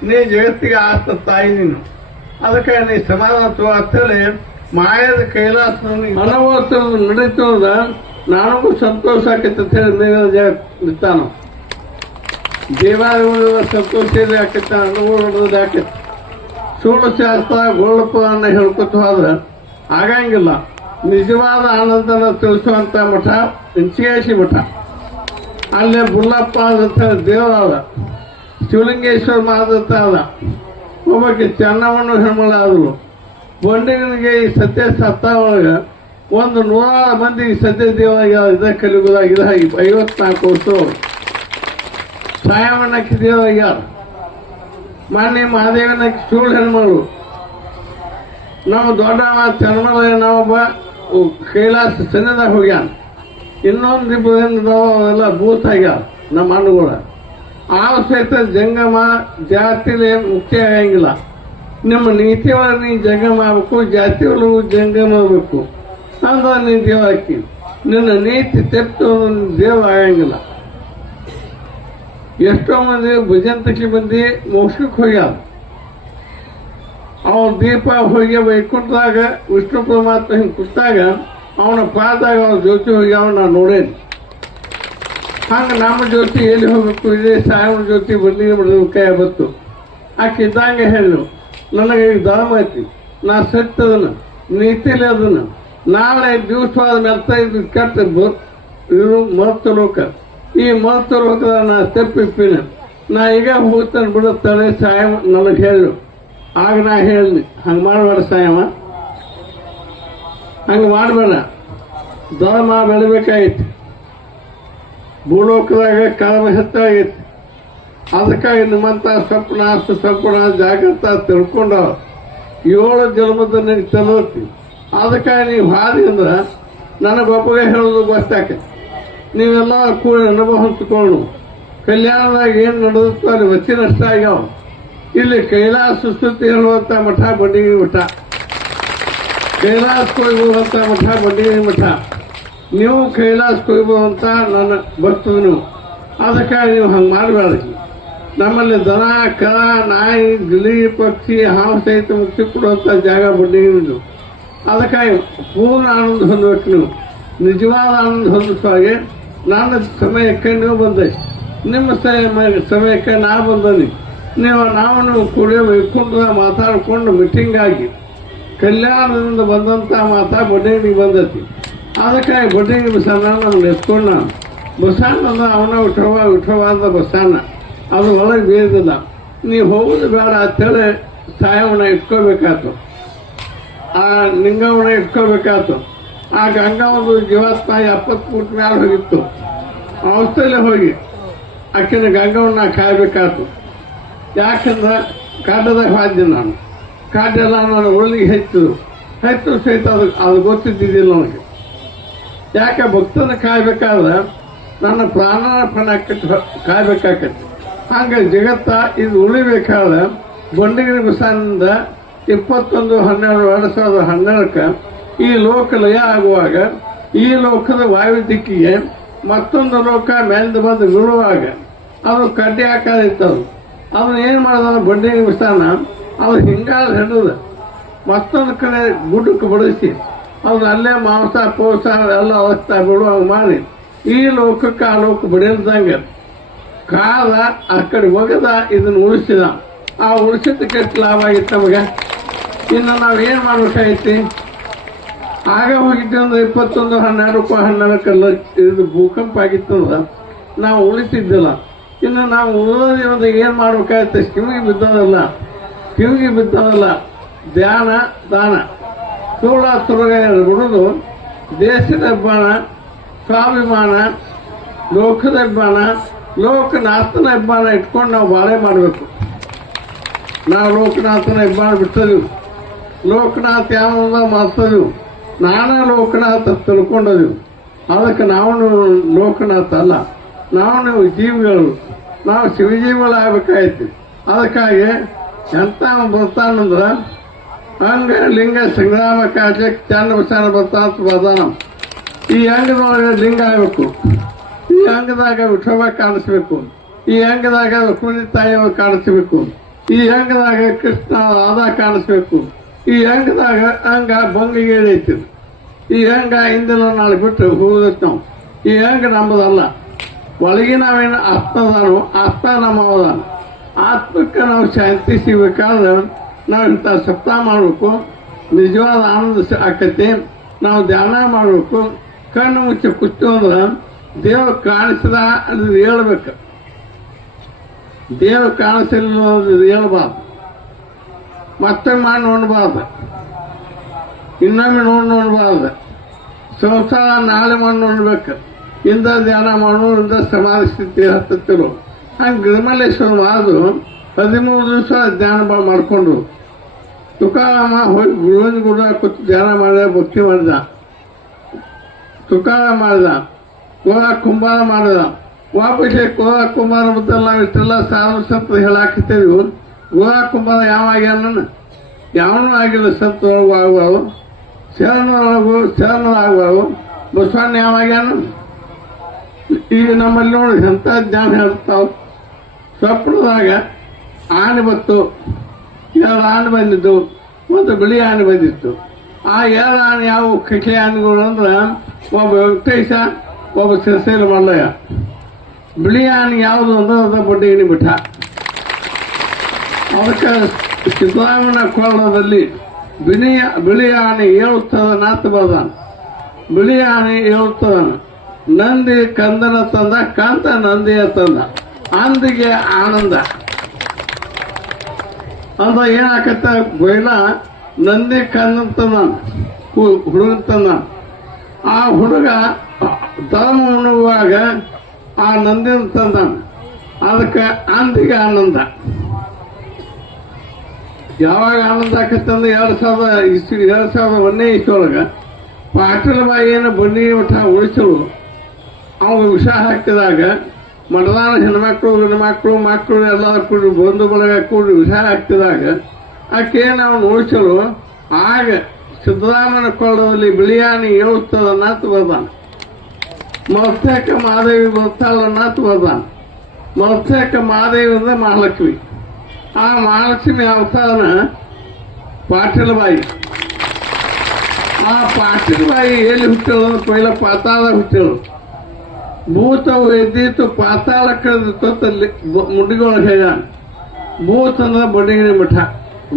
ನೀ ಜಗತ್ತಿಗೆ ಆಸ್ತ ತಾಯಿ ನೀನು, ಅದಕ್ಕೆ ನೀ ಸಮಾಧಾನ ಅಂತೇಳಿ ಮಾಯದ ಕೈಲಾಸ ಅನವತ್ತು ನಡೀತದ. ನನಗೂ ಸಂತೋಷ ಆಕೈತೆ ಅಂತ ಹೇಳಿ ಮೇಲೆ ನಿಂತಾನು. ದೇವಾಲಯಗಳ ಸಂತೋಷ ಆಕೈತೆ, ಅನುಭವ ನೋಡೋದು ಆಕೈತೆ. ಸುಳ್ಳು ಶಾಸ್ತ್ರ ಗೋಳಪವನ್ನು ಹೇಳ್ಕೊತ ಹೋದ್ರೆ ಆಗಂಗಿಲ್ಲ. ನಿಜವಾದ ಆನಂದನ ತಿಳಿಸುವಂಥ ಮಠ ಇಂಚಿಗೇಶಿ ಮಠ. ಅಲ್ಲೇ ಬುಲ್ಲಪ್ಪ ಆದಂಥ ದೇವರಾದ, ಶಿವಲಿಂಗೇಶ್ವರ ಮಾದಂತ ಆದ, ಒಬ್ಬಕ್ಕೆ ಚೆನ್ನಮ್ಮನ ಹೆಣ್ಮಳ ಆದಳು. ಬಂಡಿಗನಿಗೆ ಈ ಸತ್ಯ ಸತ್ತ ಒಳಗೆ 100 ಮಂದಿ ಸತ್ಯ ದೇವರಾಗ ಇದ ಕಲಿಯುಗದಾಗ 54 ವರ್ಷ ಸಾಯಮಣ್ಣಕ್ಕೆ ದೇವರಾಗ್ಯಾರ. ಮಾನ್ಯ ಮಹಾದೇವನಕ್ಕೆ ಸುಳ್ಳು ಹೆಣ್ಮಗಳು. ನಮ್ಮ ದೊಡ್ಡ ಚೆನ್ನಮಲ ನಾವೊಬ್ಬ ಕೈಲಾಸ ಸನ್ನಿಧಾನ ಹೋಗ್ಯಾನ. ಇನ್ನೊಂದು ಎಲ್ಲ ಭೂತ ಆಗ್ಯಾವ ನಮ್ಮ ಹಣ್ಣುಗಳ ಆ ಸಹಿತ ಜಂಗಮ ಜಾತಿಲಿ ಮುಕ್ತಿ ಆಗಂಗಿಲ್ಲ. ನಿಮ್ಮ ನೀತಿ ಒಳಗೆ ನೀ ಜಂಗಮ ಆಗ್ಬೇಕು, ಜಾತಿ ಒಳಗೂ ಜಂಗಮ ಆಗ್ಬೇಕು ಅಂದ್ರೆ ನೀ ದೇವ ಹಾಕಿ. ನಿನ್ನ ನೀತಿ ತೆತ್ತು ದೇವ ಆಗಂಗಿಲ್ಲ. ಎಷ್ಟೋ ಮಂದಿ ಭುಜಂತಕ್ಕೆ ಮಂದಿ ಮೋಕ್ಷಕ್ಕೆ ಹೋಗ್ಯಾರ. ಅವನ ದೀಪ ಹೋಗಿ ವೈಕುಂಠದಾಗ ವಿಷ್ಣು ಪರಮಾತ್ಮ ಹಿಂಗೆ ಕೂತಾಗ ಅವನ ಪಾದಾಗ ಅವನ ಜ್ಯೋತಿ ಹೋಗ್ಯಾವ ನಾನು ನೋಡೇನಿ. ಹಂಗೆ ನಮ್ಮ ಜ್ಯೋತಿ ಎಲ್ಲಿ ಹೋಗ್ಬೇಕು, ಇದೇ ಸಾಯವನ ಜ್ಯೋತಿ ಬಂದಿಗೆ ಬಿಡೋದು ಕೈ ಬತ್ತು. ಆಕೆ ಇದ್ದಂಗೆ ಹೇಳು, ನನಗೆ ಈಗ ಧರ್ಮ ಐತಿ, ನಾ ಸತ್ತದನ್ನ ನೀತಿಲಿ ಅದನ್ನ ನಾಳೆ ದಿವಸವಾದ ಮೆತ್ತ ಇದು ಕೆಟ್ಟ ಇವರು ಮರ್ತ ಲೋಕ. ಈ ಮರ್ತ ಲೋಕದ ನಾ ತಪ್ಪಿಪ್ಪಿನ ನಾ ಈಗ ಹೋಗ್ತಾನೆ ಬಿಡುತ್ತಾಳೆ ಸಾಯ ನನಗೆ ಹೇಳು. ಆಗ ನಾ ಹೇಳಿ ಹಂಗೆ ಮಾಡಬೇಡ ಸಾಯವ, ಹಂಗೆ ಮಾಡಬೇಡ. ಧರ್ಮ ಬೆಳಿಬೇಕಾಗಿತ್ತು. ಭೂಲೋಕದಾಗ ಕರ್ಮ ಹೆಚ್ಚಾಗೈತಿ. ಅದಕ್ಕಾಗಿ ನಿಮ್ಮಂಥ ಸ್ವಪ್ನ ಜಾಗ್ರತ ತಿಳ್ಕೊಂಡ 7 ಜನ್ಮದ ನಿನಗೆ ತಲೋತಿ. ಅದಕ್ಕಾಗಿ ನೀವು ಹಾದಿ ಅಂದ್ರೆ ನನಗೊಬ್ಬಗೆ ಹೇಳೋದು ಗೊತ್ತಾಕೈತಿ. ನೀವೆಲ್ಲ ಕೂಡ ಅನುಭವ ಹಂಚ್ಕೊಂಡು ಕಲ್ಯಾಣದಾಗ ಏನು ನಡೆದುತ್ತೋ ಅಲ್ಲಿ ವಚಿ ನಷ್ಟ ಆಗ್ಯಾವ. ಇಲ್ಲಿ ಕೈಲಾಸ ಸುಸ್ತುತಿ ಹೇಳುವಂಥ ಮಠ ಬಂಡಿಗೆ ಮಠ, ಕೈಲಾಸ ಕೊಯ್ಯುವಂಥ ಮಠ ಬಂಡಿಗೆ ಮಠ. ನೀವು ಕೈಲಾಸ ಕೊಯ್ಯುವಂಥ ನನ್ನ ಭಕ್ತರು ನೀವು. ಅದಕ್ಕಾಗಿ ನೀವು ಹಂಗೆ ಮಾಡಬೇಡ್ರಿ. ನಮ್ಮಲ್ಲಿ ದನ ಕರ ನಾಯಿ ಗಿಳಿ ಪಕ್ಷಿ ಹಾವು ಸಹಿತ ಮುಕ್ತಿ ಕೊಡುವಂಥ ಜಾಗ ಬಂಡಿಗೆ. ಅದಕ್ಕಾಗಿ ಪೂರ್ಣ ಆನಂದ ಹೊಂದಬೇಕು. ನೀವು ನಿಜವಾದ ಆನಂದ ಹೊಂದಿಸುವಾಗೆ ನನ್ನ ಸಮಯಕ್ಕೆ ನೀವು ಬಂದೆ, ನಿಮ್ಮ ಸಮಯಕ್ಕೆ ನಾ ಬಂದನಿ. ನಾವು ಕೂಡ ವೈಕುಂಠದ ಮಾತಾಡಿಕೊಂಡು ಮೀಟಿಂಗ್ ಆಗಿ ಕಲ್ಯಾಣದಿಂದ ಬಂದಂಥ ಮಾತಾ ಬಡ್ಡಿಗೆ ಬಂದೈತಿ. ಅದಕ್ಕಾಗಿ ಬಡ್ಡಿಗೆ ಬಸಣ್ಣ ನಮ್ಗೆ ಎತ್ಕೊಂಡು ನಾನು ಬಸಣ್ಣ ಅಂದ್ರೆ ಅವನ ವಿಠವ ಅಂದ ಬಸಣ್ಣ ಅದು ಒಳಗೆ ಬೇಯ್ದಿಲ್ಲ. ನೀವು ಹೋಗೋದು ಬೇಡ ಅಂತೇಳಿ ಸಾಯವನ್ನ ಇಟ್ಕೋಬೇಕಾಯ್ತು, ಆ ಲಿಂಗವನ್ನ ಇಟ್ಕೋಬೇಕಾಯ್ತು. ಆ ಗಂಗಾ ಒಂದು ಜೀವಾತ್ಮ 70 ಫೂಟ್ ಮ್ಯಾಲೆ ಹೋಗಿತ್ತು. ಅವಸ್ಥೆಯಲ್ಲೇ ಹೋಗಿ ಆಕಿನ ಗಂಗವನ್ನ ಕಾಯಬೇಕಾಯ್ತು. ಯಾಕಂದ್ರೆ ಕಾಟದಾಗ ಹಾದ್ದೆ ನಾನು. ಕಾಟೆಲ್ಲ ನಾನು ಒಳ್ಳಿಗೆ ಹೆಚ್ಚು ಸಹಿತ ಅದು ಗೊತ್ತಿದ್ದಿದ್ದಿಲ್ಲ ನನಗೆ. ಯಾಕೆ ಭಕ್ತನ ಕಾಯ್ಬೇಕಾದ್ರೆ ನನ್ನ ಪ್ರಾಣಾರ್ಪಣೆ ಕಾಯ್ಬೇಕಾಕೈತಿ. ಹಂಗೆ ಜಗತ್ತ ಇದು ಉಳಿಬೇಕಾದ್ರೆ ಬಂಡಿಗಿರಿ ಬಸವನಿಂದ 21/12/2012 ಈ ಲೋಕ ಲಯ ಆಗುವಾಗ ಈ ಲೋಕದ ವಾಯು ದಿಕ್ಕಿಗೆ ಮತ್ತೊಂದು ಲೋಕ ಮೇಲಿಂದ ಬಂದು ಬೀಳುವಾಗ ಅದು ಕಡ್ಡಿ ಆಕಾರ ಇತ್ತದು. ಅದನ್ನ ಏನು ಮಾಡಿದ ಬಂಡಿಗಿರಿ ಬಸವನ ಅದು ಹಿಂಗಾದ ಹಿಡಿದು ಮತ್ತೊಂದು ಕಡೆ ಗುಡ್ಡಕ್ಕೆ ಬಡಿಸಿ ಅವ್ನು ಅಲ್ಲೇ ಮಾಂಸ ಪೋಸ ಎಲ್ಲ ಅವಸ್ಥೆ ಬಿಡುವಾಗ ಮಾಡಿ ಈ ಲೋಕಕ್ಕೆ ಆ ಲೋಕ ಬಡಿಯಲ್ದಂಗೆ ಕಾದ ಆ ಕಡೆ ಒಗದ ಇದನ್ನು ಉಳಿಸಿದ. ಆ ಉಳಿಸಿದ್ದಕ್ಕೆ ಎಷ್ಟು ಲಾಭ ಆಗಿತ್ತು ನಮಗೆ. ಇನ್ನು ನಾವು ಏನು ಮಾಡ್ಬೇಕಾಗೈತಿ? ಆಗ ಹೋಗಿದ್ದೆ ಅಂದ್ರೆ 21/12/12 ಇದು ಭೂಕಂಪ ಆಗಿತ್ತಂದ್ರೆ ನಾವು ಉಳಿತಿದ್ದಿಲ್ಲ. ಇನ್ನು ನಾವು ಉಳಿದ ಏನು ಮಾಡ್ಬೇಕಾಗತ್ತೆ? ಕಿವಿಗೆ ಬಿದ್ದದಲ್ಲ ಧ್ಯಾನ ದಾನ ಸುಳ್ಳ ತುರುಗ ಬಿಡುದು ದೇಶದ ಹೆಬ್ಬಾಣ, ಸ್ವಾಭಿಮಾನ, ಲೋಕದ ಹೆಬ್ಬಾಣ, ಲೋಕನಾಥನ ಹೆಬ್ಬಾಣ ಇಟ್ಕೊಂಡು ನಾವು ಬಾಳೆ ಮಾಡಬೇಕು. ನಾವು ಲೋಕನಾಥನ ಹೆಬ್ಬಾಣ ಬಿಟ್ಟದೀವಿ. ಲೋಕನಾಥ ಯಾವ ಮಾಡ್ತದೀವಿ, ನಾನೇ ಲೋಕನಾಥ ತಿಳ್ಕೊಂಡದೀವಿ. ಅದಕ್ಕೆ ನಾವು ಲೋಕನಾಥ ಅಲ್ಲ, ನಾವು ಜೀವಿಗಳು, ನಾವು ಶಿವಜೀವಿಗಳಾಗಬೇಕಾಯ್ತು. ಅದಕ್ಕಾಗಿ ಎಂತ ಬರ್ತಾನಂದ್ರೆ ಅಂಗ ಲಿಂಗ ಸಂಗ್ರಾಮ ಕಾಟ್ಲಿಕ್ಕೆ ಚಂದ ಬಸನ ಬರ್ತಾಂತ ಬರ್ದಾನ. ಈ ಅಂಗದೊಳಗೆ ಲಿಂಗ ಆಗಬೇಕು, ಈ ಅಂಗದಾಗ ವಿಠೋಬ ಕಾಣಿಸ್ಬೇಕು, ಈ ಅಂಗದಾಗ ರುಕ್ಮಿಣಿ ತಾಯಿಯವ ಕಾಣಿಸ್ಬೇಕು, ಈ ಅಂಗದಾಗ ಕೃಷ್ಣ ರಾಧಾ ಕಾಣಿಸ್ಬೇಕು, ಈ ಅಂಗದಾಗ ಅಂಗ ಬಂಗಿಗೆ ಐತಿ. ಈ ಅಂಗ ಇಂದಿನ ನಾಳೆ ಬಿಟ್ಟು ಹೋಗೋದಕ್ಕೆ ನಾವು ಈ ಅಂಗ ನಮ್ಮದಲ್ಲ. ಒಳಗೆ ನಾವೇನು ಆತ್ಮದಾನು, ಆತ್ಮ ನಮ್ಮದಾನ. ಆತ್ಮಕ್ಕೆ ನಾವು ಶಾಂತಿ ಸಿಗಬೇಕಾದ್ರೆ ನಾವು ಇಂಥ ಸಪ್ತಾಹ ಮಾಡಬೇಕು. ನಿಜವಾದ ಆನಂದ ಆಕತಿ. ನಾವು ಧ್ಯಾನ ಮಾಡಬೇಕು. ಕಣ್ಣು ಮುಚ್ಚಿ ಕುಸ್ತು ಅಂದ್ರೆ ದೇವ್ರು ಕಾಣಿಸದ ಅದು ಹೇಳ್ಬೇಕು. ದೇವ್ರು ಕಾಣಿಸಿಲ್ಲ ಅನ್ನೋದು ಹೇಳ್ಬಾರ್ದು. ಮತ್ತೆ ಮಾಡಿ ನೋಡಬಾರ್ದು, ಇನ್ನೊಮ್ಮೆ ನೋಡಬಾರ್ದು. ಸಂಸಾರ ನಾಳೆ ಮಾಡಿ ನೋಡ್ಬೇಕು. ಇಂದ ಧ್ಯಾನ ಮಾಡು, ಇಂದ ಸಮಾಧಿ ಸ್ಥಿತಿ ಹತ್ತಿರು. ಹಂಗೆ ಗಿರಿಮಲ್ಲೇಶ್ವರ ಮಾದು 13 ದಿವಸ ಧ್ಯಾನ ಮಾಡಿಕೊಂಡು ತುಕಾರಾಮ ಹೋಗಿ ಗುರುವಿನ ಗುಡ ಕೂತು ಧ್ಯಾನ ಮಾಡಿದ, ಭಕ್ತಿ ಮಾಡಿದ. ತುಕಾರಾಮ ಮಾಡಿದ. ಕೋಲ ಕುಂಬಾರ ಮಾಡಿದ. ವಾಪಸ್ ಕೋಲ ಕುಂಬಾರ ಬದಲು ನಾವು ಇಷ್ಟೆಲ್ಲ ಸಾಧು ಸಂತ ಹೇಳಾಕತ್ತೇವಿ. ಗೋವಾ ಕುಂಬಾರ ಯಾವ ಆಗ್ಯಾನ? ಯಾವನೂ ಆಗಿಲ್ಲ. ಸಂತ ಒಳಗೂ ಆಗ್ಬಾವು, ಶರಣೊಳಗೂ ಆಗ್ಬಾವು. ಬಸವಣ್ಣ ಯಾವ ಆಗ್ಯಾನ? ಈಗ ನಮ್ಮಲ್ಲಿ ನೋಡಿ ಎಂಥ ಜ್ಞಾನ ಹೇಳ್ತಾವ. ಸ್ವಪ್ನದಾಗ ಆನೆ ಬತ್ತು, 2 ಆನೆ ಬಂದಿದ್ದು, ಒಂದು ಬಿಳಿ ಆನೆ ಬಂದಿತ್ತು. ಆ 2 ಆನೆ ಯಾವ ಕೈಕೆ ಆನೆಗಳು ಅಂದ್ರೆ ಒಬ್ಬ ವೆಂಕಟೇಶ, ಒಬ್ಬ ಶ್ರೀಶೈಲ ಮಲ್ಲಯ್ಯ. ಬಿಳಿ ಆನೆ ಯಾವುದು ಅಂದ್ರೆ ಅದ ಬಡ್ಡಿಗಿನಿ ಬಿಟ್ಟ. ಅದಕ್ಕೆ ಸಿದ್ದರಾಮನ ಕೊಳ್ಳದಲ್ಲಿ ಬಿಳಿ ಆನೆ ಏಳುತ್ತದ ನಾತು ಬರ್ದಾನ. ಬಿಳಿ ಆನೆ ಏಳುತ್ತದ. ನಂದಿ ಕಂದನ ತಂದ, ಕಾಂತ ನಂದಿಯ ತಂದ. ಅಂದಿಗೆ ಆನಂದ ಅಂತ ಏನಾಕತ್ತ? ಬೈಲ ನಂದಿ ಕಂದನ ತಂದ, ಹುಡುಗನ ತಂದ. ಆ ಹುಡುಗ ಧರ್ಮ ಉಣ್ಣುವಾಗ ಆ ನಂದಿನ ತಂದ. ಅದಕ್ಕೆ ಅಂದಿಗೆ ಆನಂದ. ಯಾವಾಗ ಆನಂದ ಆಕತ್ತಂದ್ರೆ 2001ನೇ ಇಸ್ವಿಯೊಳಗೆ ಪಾಟೀಲ ಬಾಯಿಯನ್ನು ಬಂಡಿ ಮಠ ಉಳಿಸಲು ಅವ್ನು ವಿಷ ಹಾಕಿದಾಗ ಮಠದಾನ ಹೆಣ್ಮಕ್ಳು ಗಂಡ್ಮಕ್ಳು ಮಕ್ಕಳು ಎಲ್ಲ ಕೂಡಿ ಬಂಧು ಬಳಗ ಕೂಡಿ ವಿಷ ಹಾಕ್ತಿದಾಗ ಆಕೆಯನ್ನು ಅವನು ಉಳಿಸಲು ಆಗ ಸಿದ್ದರಾಮನ ಕೊಳ್ಳದಲ್ಲಿ ಬಿಳಿಯಾನಿ ಏಳುತ್ತದ ನಾತು ಬರ್ದಾನ. ಮತ್ಸ್ಯಕ ಮಹಾದೇವಿ ಬರ್ತಾಳ ನಾತು ಬರ್ದಾನ. ಮತ್ಸ್ಯಕ ಮಹಾದೇವಿ ಅಂದ್ರೆ ಮಹಾಲಕ್ಷ್ಮಿ. ಆ ಮಹಾಲಕ್ಷ್ಮಿ ಅವತಾರನ ಪಾಟೀಲ ಬಾಯಿ. ಆ ಪಾಟೀಲ ಬಾಯಿ ಎಲ್ಲಿ ಹುಟ್ಟಳು? ಪೈಲ ಪಾತಾಳ ಹುಟ್ಟಳು. ಭೂತವು ಎದ್ದಿತ್ತು, ಪಾತಾಳ ಕಳೆದಿತ್ತು ಮುಂಡಿಗೊಳಗೆ ಹೇಳ. ಭೂತ ಅಂದ್ರೆ ಬಡ್ಡಿಗಿನಿ ಮಠ.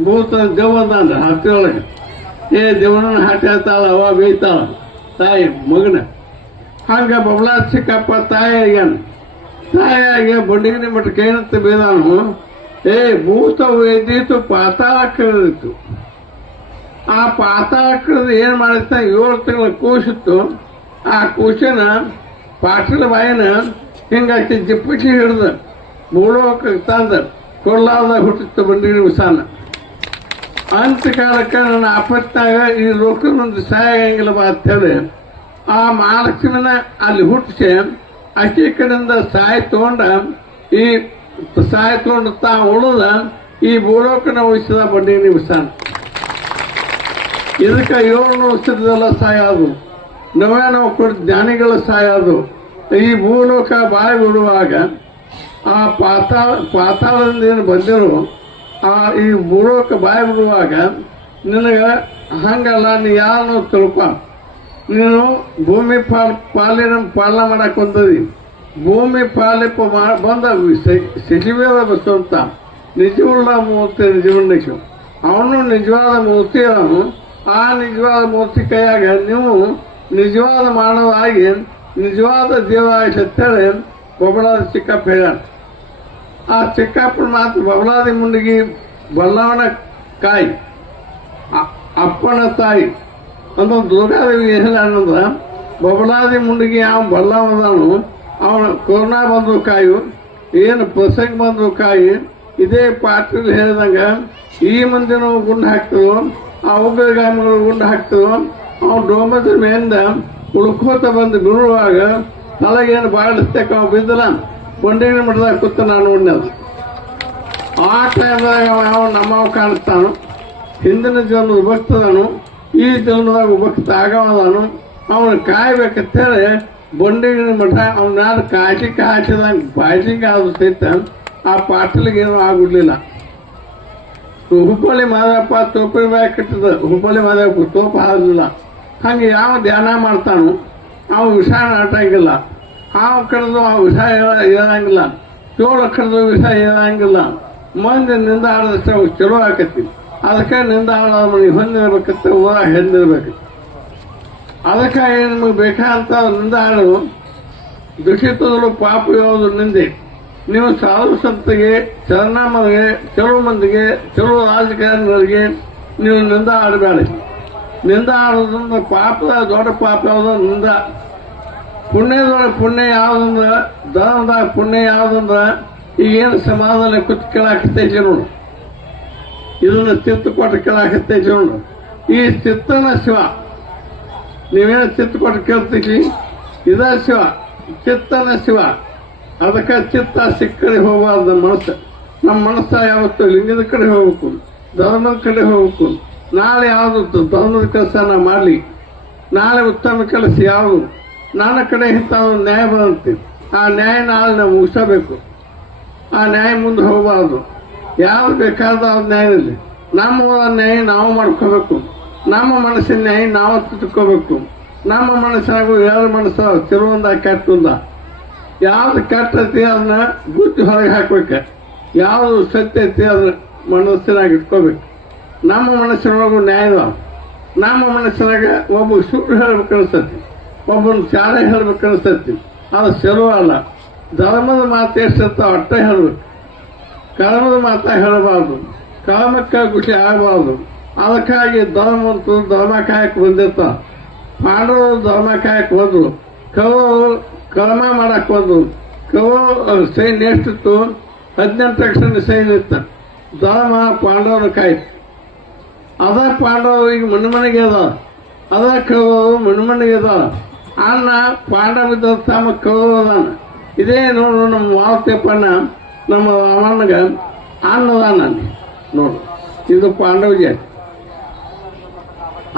ಭೂತ ದೇವ ಅಂದ ಹತ್ತಿರೊಳಗೆ. ದೇವನ ಹಾಟಿ ಆತಾಳ, ಅವ ಬೇಯ್ತಾಳ ತಾಯಿ ಮಗನ. ಹಂಗ ಬಬಲಾ ಚಿಕ್ಕಪ್ಪ ತಾಯಿ ಆಗ್ಯಾನ. ತಾಯಿಯಾಗಿ ಬಡ್ಡಿಗಿನಿ ಮಠಕ್ಕೆ ಏನಂತ ಬೇದಾನು? ಭೂತವು ಎದ್ದಿತ್ತು, ಪಾತಾಳ ಕಳೆದಿತ್ತು. ಆ ಪಾತಾಳ ಕಳೆದು ಏನ್ ಮಾಡಿತ್ತ? 7 ತಿಂಗಳ ಕೂಸಿತ್ತು. ಆ ಕೂಸಿನ ಪಾಟೀಲ ಬಾಯಿನ ಹಿಂಗಾಕಿ ಜಿಪ್ಪಚ್ಚಿ ಹಿಡ್ದು ಭೂಲೋಕ ತಂದ ಕೊಲ್ಲಾದ ಹುಟ್ಟಿತ್ತು ಬಂಡಿಗಿನಿ ವಿಷಾನ. ಅಂತ ಕಾಲಕ್ಕೆ ನನ್ನ ಆಪತ್ತಾಗ ಈ ಲೋಕದೊಂದು ಸಹಾಯಂಗಿಲ್ಲ ಬಾ ಅಂತೇಳಿ ಆ ಮಹಾಲಕ್ಷ್ಮಿನ ಅಲ್ಲಿ ಹುಟ್ಟಿಸಿ ಅಕ್ಕಿ ಕಡೆಯಿಂದ ಸಹಾಯ ತಗೊಂಡ ಈ ಸಹಾಯ ತಗೊಂಡು ತಾ ಉಳಿದ ಈ ಭೂಲೋಕನ ಉಳಿಸಿದ ಬಂಡಿಗಿನಿ ವಿಷಾನ. ಇದಕ್ಕೆ 700 ವರ್ಷದಲ್ಲ ಸಹಾಯ ಅದು. ನವೇನೋ ಕೊಟ್ಟು ಜ್ಞಾನಿಗಳ ಸಹಾಯ ಅದು. ಈ ಭೂಲೋಕ ಬಾಯಿ ಬಿಡುವಾಗ ಆ ಪಾತಾಳದಿಂದ ಏನು ಬಂದಿರು ಆ ಈ ಭೂಲೋಕ ಬಾಯಿ ಬಿಡುವಾಗ ನಿನಗೆ ಹಂಗಲ್ಲ. ನೀ ಯಾರನ್ನೋ ತಿಳ್ಕ. ನೀನು ಭೂಮಿ ಪಾಲನೆ ಮಾಡಕ್ಕೆ ಬಂದದಿ. ಭೂಮಿ ಪಾಲಿಪ ಬಂದ ಸಚಿವೇದ ಬಸವಂತ ನಿಜವುಳ್ಳ ಮೂರ್ತಿ ನಿಜವಣ್ಣಕ್ಕೆ ಅವನು ನಿಜವಾದ ಮೂರ್ತಿ. ಅವನು ಆ ನಿಜವಾದ ಮೂರ್ತಿ ಕೈಯಾಗ ನೀವು ನಿಜವಾದ ಮಾನವಾಗಿ ನಿಜವಾದ ದೇವ ಸತ್ತೇಳಿ ಬಬಲಾದಿ ಚಿಕ್ಕಪ್ಪ ಹೇಳ್ಯಾನ. ಆ ಚಿಕ್ಕಪ್ಪನ ಮಾತು ಬಬಲಾದಿ ಮುಂಡಿಗೆ ಬಲ್ಲವನ ಕಾಯಿ ಅಪ್ಪನ ತಾಯಿ ಅಂತ ದುರ್ಗಾದೇವಿ ಏನಿಲ್ಲ ಅನ್ನೋದ್ರ ಬಬಲಾದಿ ಮುಂಡಿಗೆ ಯಾವ ಬಲ್ಲವದಾನು ಅವನ ಕೊರೋನಾ ಬಂದು ಕಾಯು, ಏನು ಪ್ರಸಂಗ ಬಂದು ಕಾಯಿ. ಇದೇ ಪಾಟೀಲ್ ಹೇಳಿದಂಗ ಈ ಮಂದಿನೂ ಗುಂಡು ಹಾಕ್ತದೋ, ಆ ಉಗ್ರಗಾಮಿಗಳು ಗುಂಡು ಹಾಕ್ತದೋ. ಅವ್ನು ಡೋಮದ ಮೇಲಿಂದ ಉಳ್ಕೋತ ಬಂದು ಬೀಳುವಾಗ ತಲೆಗೇನು ಬಾಳಿಸ್ತಕ್ಕ ಅವ ಬಿದ್ದಲ್ಲ. ಬಂಡಿಗಿನಿ ಮಠದಾಗ ಕೂತ ನಾನು ನೋಡಿನದು. ಆ ಟೈಮ್ದಾಗ ಅವ ನಮ್ಮವ ಕಾಣಿಸ್ತಾನು. ಹಿಂದಿನ ಜನ್ಮದ ಭಕ್ತದನು, ಈ ಜನ್ಮದಾಗ ಭಕ್ತ ಆಗವದಾನು. ಅವನು ಕಾಯ್ಬೇಕಂತೇಳಿ ಬಂಡಿಗಿನಿ ಮಠ ಅವ್ನ ಯಾರು ಕಾಯ್ಲಿಕ್ಕೆ ಹಾಕಿದಂಗೆ ಬಾಯ್ಲಿಕ್ಕೆ ಆದ್ರೂ ಸಹಿತ ಆ ಪಾಟಲಿಗೇನು ಆಗ್ಬಿಡ್ಲಿಲ್ಲ. ಹುಬ್ಬಳ್ಳಿ ಮಾದಪ್ಪ ತೋಪಿನ ಬಾಯಿ ಕಟ್ಟಿದ. ಹುಬ್ಬಳ್ಳಿ ಮಾದಪ್ಪ ತೋಪ ಆಗಲಿಲ್ಲ. ಹಂಗೆ ಯಾವ ಧ್ಯಾನ ಮಾಡ್ತಾನು ಅವ ವಿಷ ನಾಟಂಗಿಲ್ಲ. ಹಾವು ಕಡ್ದು ಆ ವಿಷ ಹೇಳಂಗಿಲ್ಲ. ಚೋಳ ಕಡ್ದು ವಿಷ ಹೇಳಂಗಿಲ್ಲ. ಮಂದಿ ನಿಂದ ಆಡದಷ್ಟು ಅವು ಚಲೋ ಆಕತಿ. ಅದಕ್ಕೆ ನಿಂದ ಆಡೋ ಮನೆ ಹೊಂದಿರ್ಬೇಕಂತ ಊರ ಹೆಂದಿರ್ಬೇಕು. ಅದಕ್ಕೆ ಏನು ನಿಮಗೆ ಬೇಕಾದಂತ ನಿಂದ ಆಡು ದುಷಿತದಲ್ಲೂ ಪಾಪ ಯಾವುದು ನಿಂದೆ. ನೀವು ಸಾಧು ಸಂತಿಗೆ, ಶರಣಮ್ಮನಿಗೆ, ಚಲೋ ಮಂದಿಗೆ, ಚಲೋ ರಾಜಕಾರಣಿಗಳಿಗೆ ನೀವು ನಿಂದ ಆಡಬೇಡ. ನಿಂದ ಆಡೋದ್ರಿಂದ ಪಾಪದ ದೊಡ್ಡ ಪಾಪ ಯಾವುದು? ನಿಂದ. ಪುಣ್ಯದೊಳಗೆ ಪುಣ್ಯ ಯಾವುದಂದ್ರ, ಧರ್ಮದಾಗ ಪುಣ್ಯ ಯಾವುದಂದ್ರ ಈಗೇನು ಸಮಾಧಾನ ಕೂತು ಕೇಳಾಕತ್ತೈತಿ ನೋಡು. ಇದನ್ನ ಚಿತ್ತ ಕೊಟ್ಟು ಕೇಳಾಕತ್ತೈತಿ ನೋಡು. ಈ ಚಿತ್ತನ ಶಿವ. ನೀವೇನು ಚಿತ್ತ ಕೊಟ್ಟು ಕೇಳ್ತೀವಿ ಇದ ಶಿವ. ಚಿತ್ತನ ಶಿವ. ಅದಕ್ಕೆ ಚಿತ್ತ ಸಿಕ್ಕಡೆ ಹೋಗಬಾರ್ದು ಮನಸ್ಸು. ನಮ್ಮ ಮನಸ್ಸು ಯಾವತ್ತು ಲಿಂಗದ ಕಡೆ ಹೋಗ್ಬೇಕು, ಧರ್ಮದ ಕಡೆ ಹೋಗ್ಬೇಕು. ನಾಳೆ ಯಾವುದು ಧರ್ಮದ ಕೆಲಸ ನಾ ಮಾಡಲಿ, ನಾಳೆ ಉತ್ತಮ ಕೆಲಸ ಯಾವುದು ನನ್ನ ಕಡೆ ಇಂಥ ಒಂದು ನ್ಯಾಯ ಬರುತ್ತೆ. ಆ ನ್ಯಾಯ ನಾಳೆ ನಾವು ಮುಗಿಸಬೇಕು. ಆ ನ್ಯಾಯ ಮುಂದೆ ಹೋಗಬಾರ್ದು. ಯಾವ್ದು ಬೇಕಾದ ನ್ಯಾಯದಲ್ಲಿ ನಮ್ಮ ನ್ಯಾಯ ನಾವು ಮಾಡ್ಕೋಬೇಕು. ನಮ್ಮ ಮನಸ್ಸಿನ ನ್ಯಾಯ ನಾವು ತಿಳ್ಕೋಬೇಕು. ನಮ್ಮ ಮನಸ್ಸಿನಾಗೂ ಎರಡು ಮನಸ್ಸು ತಿರುವಂದ ಕೆಟ್ಟುಂದ. ಯಾವ್ದು ಕೆಟ್ಟೈತಿ ಅದನ್ನ ಗುರ್ತಿ ಹೊರಗೆ ಹಾಕ್ಬೇಕು. ಯಾವುದು ಸತ್ಯ ಐತಿ ಅದನ್ನ ಮನಸ್ಸಿನಾಗ ಇಟ್ಕೋಬೇಕು. ನಮ್ಮ ಮನಸ್ಸಿನೊಳಗೂ ನ್ಯಾಯದ. ನಮ್ಮ ಮನಸ್ಸಿನಾಗ ಒಬ್ಬ ಸುಳ್ಳು ಹೇಳ್ಬೇಕು ಅನಿಸ್ತತಿ, ಒಬ್ಬನ ಚಾರ ಹೇಳ್ಬೇಕು ಅನಿಸ್ತತಿ. ಅದು ಸೆಲವು ಅಲ್ಲ. ಧರ್ಮದ ಮಾತು ಎಷ್ಟಿರ್ತಾವ ಅಷ್ಟೇ ಹೇಳ್ಬೇಕು. ಕರ್ಮದ ಮಾತ ಹೇಳಬಾರ್ದು, ಕರ್ಮಕ್ಕೆ ಖುಷಿ ಆಗಬಾರ್ದು. ಅದಕ್ಕಾಗಿ ಧರ್ಮಂತೂ ಧರ್ಮ ಕಾಯಕ್ಕೆ ಬಂದಿರ್ತಾವ. ಮಾಡೋರು ಧರ್ಮ ಕಾಯಕ್ಕೆ ಬಂದರು, ಕವರು ಕರ್ಮ ಮಾಡಕ್ಕೆ ಬಂದರು. ಕವು ಸೈನ್ ಎಷ್ಟಿತ್ತು? 18 ಲಕ್ಷ ಸೈನ್ ಇತ್ತು. ಧರ್ಮ ಪಾಂಡವನ ಕಾಯ್ತು. ಅದ ಪಾಂಡವರು ಈಗ ಮನೆಗೆ ಅದ, ಅದ ಕವರು ಮನೆಗೆ ಅದ. ಅನ್ನ ಪಾಂಡವಿದ್ದ ತಮ್ಮ ಕವರು ಅದಾನ. ಇದೇ ನೋಡು ನಮ್ಮ ಮಾವತೆಪ್ಪಣ್ಣ ನಮ್ಮ ರಾಮಣ್ಣಗ ಅನ್ನದಾನ ನೋಡು. ಇದು ಪಾಂಡವ ಜಾತಿ.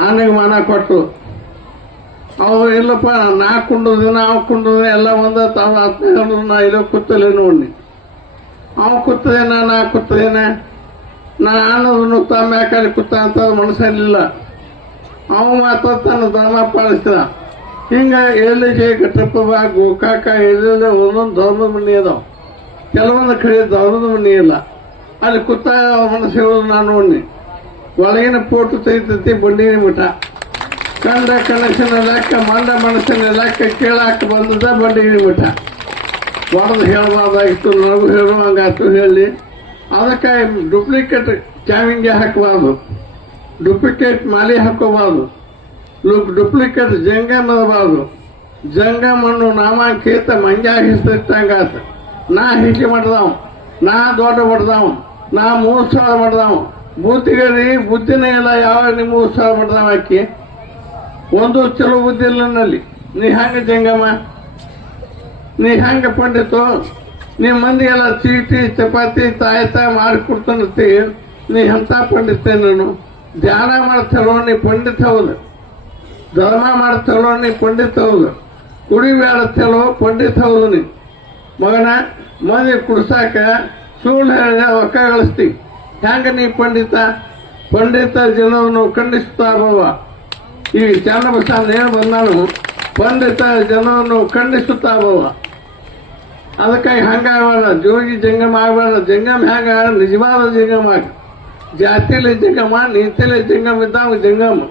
ಅನ್ನಗೆ ಮಾನ ಕೊಟ್ಟು ಅವು ಇಲ್ಲಪ್ಪ ನಾ ಕುಂಡುದು ನಾವು ಕುಂಡುದು ಎಲ್ಲ ಒಂದ ತಾವು ಹತ್ತನೇ ನಾ ಇರೋ ಕೂತಲೇ ನೋಡಿ. ಅವ ಕೂತದೇನ ನಾ ಕೂತದೇನ ನಾ ಅನ್ನೋದನ್ನು ತಮ್ಮ ಯಾಕಡೆ ಕೂತ ಅಂತ ಮನಸ್ಸಲ್ಲಿಲ್ಲ. ಅವ ಮಾತ್ರ ತನ್ನ ಧರ್ಮ ಪಾಲಿಸಿದ. ಹಿಂಗ ಎಲ್ಲಿ ಘಟಪ್ರಭ ಗೋಕಾಕ ಎಲ್ಲ ಒಂದೊಂದು ಧರ್ಮದ ಮನೆ ಅದಾವ. ಕೆಲವೊಂದು ಕಡೆ ಧರ್ಮದ ಮನೆ ಇಲ್ಲ. ಅಲ್ಲಿ ಕೂತ ಮನಸ್ಸು ಹೇಳೋದು ನಾನು ನೋಡಿ. ಒಳಗಿನ ಪೋಟು ತೆಗಿತೈತಿ ಬಂಡಿನ ಮಠ. ಕಂಡ ಕನಸಿನ ಲೆಕ್ಕ ಮಂಡ ಮನಸ್ಸಿನ ಲೆಕ್ಕ ಕೇಳಾಕ ಬಂದದ ಬಂಡಿಗಿನ ಮಠ. ಹೊಡೆದು ಹೇಳಬಾರ್ದಾಗಿತ್ತು, ನನಗೂ ಹೇಳುವಂಗಾತು ಹೇಳಿ. ಅದಕ್ಕೆ ಡೂಪ್ಲಿಕೇಟ್ ಚಾವಿಂಗೆ ಹಾಕಬಾರ್ದು, ಡೂಪ್ಲಿಕೇಟ್ ಮಾಲಿ ಹಾಕೋಬಾರ್ದು, ಡೂಪ್ಲಿಕೇಟ್ ಜಂಗಮ್ ಇರಬಾರ್ದು. ಜಂಗಮನ್ನು ನಾಮಾಂಕಿತ ಮಂಜಾಗ ಹಿಸ್ತಂಗಾತ. ನಾ ಹಿಸಿ ಮಾಡ್ದಾವ್, ನಾ ದೊಡ್ಡ ಹೊಡೆದಾವ್, ನಾ 3 ಸಾವಿರ ಮಾಡ್ದಾವ್. ಬುದ್ಧಿಗರಿ ಬುದ್ಧಿನೇ ಇಲ್ಲ. ಯಾವಾಗ ನೀವು 3 ಸಾವಿರ ಮಾಡ್ದಾವ್ ಹಾಕಿ ಒಂದು ಚಲೋ ಬುದ್ಧಿ ಇಲ್ಲ ನಲ್ಲಿ. ನೀ ಹೆಂಗ ಜಂಗಮ, ನೀ ಹೆಂಗ ಪಂಡಿತು? ನೀ ಮಂದಿಗೆಲ್ಲ ಚೀಟಿ ಚಪಾತಿ ತಾಯ್ತ ಮಾಡಿಕೊಡ್ತಾನತ್ತಿ. ನೀ ಎಂಥ ಪಂಡಿತೆ? ನಾನು ಧ್ಯಾನ ಮಾಡ್ತಾರೋ ನೀ ಪಂಡಿತ ಹೌದು, ಧರ್ಮ ಮಾಡ್ತಾರೋ ನೀ ಪಂಡಿತ ಹೌದು, ಕುಡಿಬೇಡತ್ತೇಳೋ ಪಂಡಿತ ಹೌದು. ನೀ ಮಗನ ಮಂದಿ ಕುಡ್ಸಾಕ ಸುಳ್ಳು ಹೇಳ ಒಕ್ಕ ಗಳಿಸ್ತಿ. ಹೆಂಗ ನೀ ಪಂಡಿತ? ಪಂಡಿತ ಜನರನ್ನು ಖಂಡಿಸ್ತಾ ಬರುವ. ಈ ಚನ್ನಬಸವಣ್ಣ ಏನು ಬಂದಾನು, ಪಂಡಿತ ಜನರನ್ನು ಖಂಡಿಸುತ್ತಾ ಬರುವ. ಅದಕ್ಕಾಗಿ ಹಂಗಾಗಬೇಡ, ಜೋಗಿ ಜಂಗಮ ಆಗಬೇಡ. ಜಂಗಮ ಹೆಂಗ? ನಿಜವಾದ ಜಂಗಮ ಆಗ. ಜಾತಿಲಿ ಜಂಗಮ, ನೀತಿಲಿ ಜಂಗಮ ಇದ್ದಾಗ ಜಂಗಮ.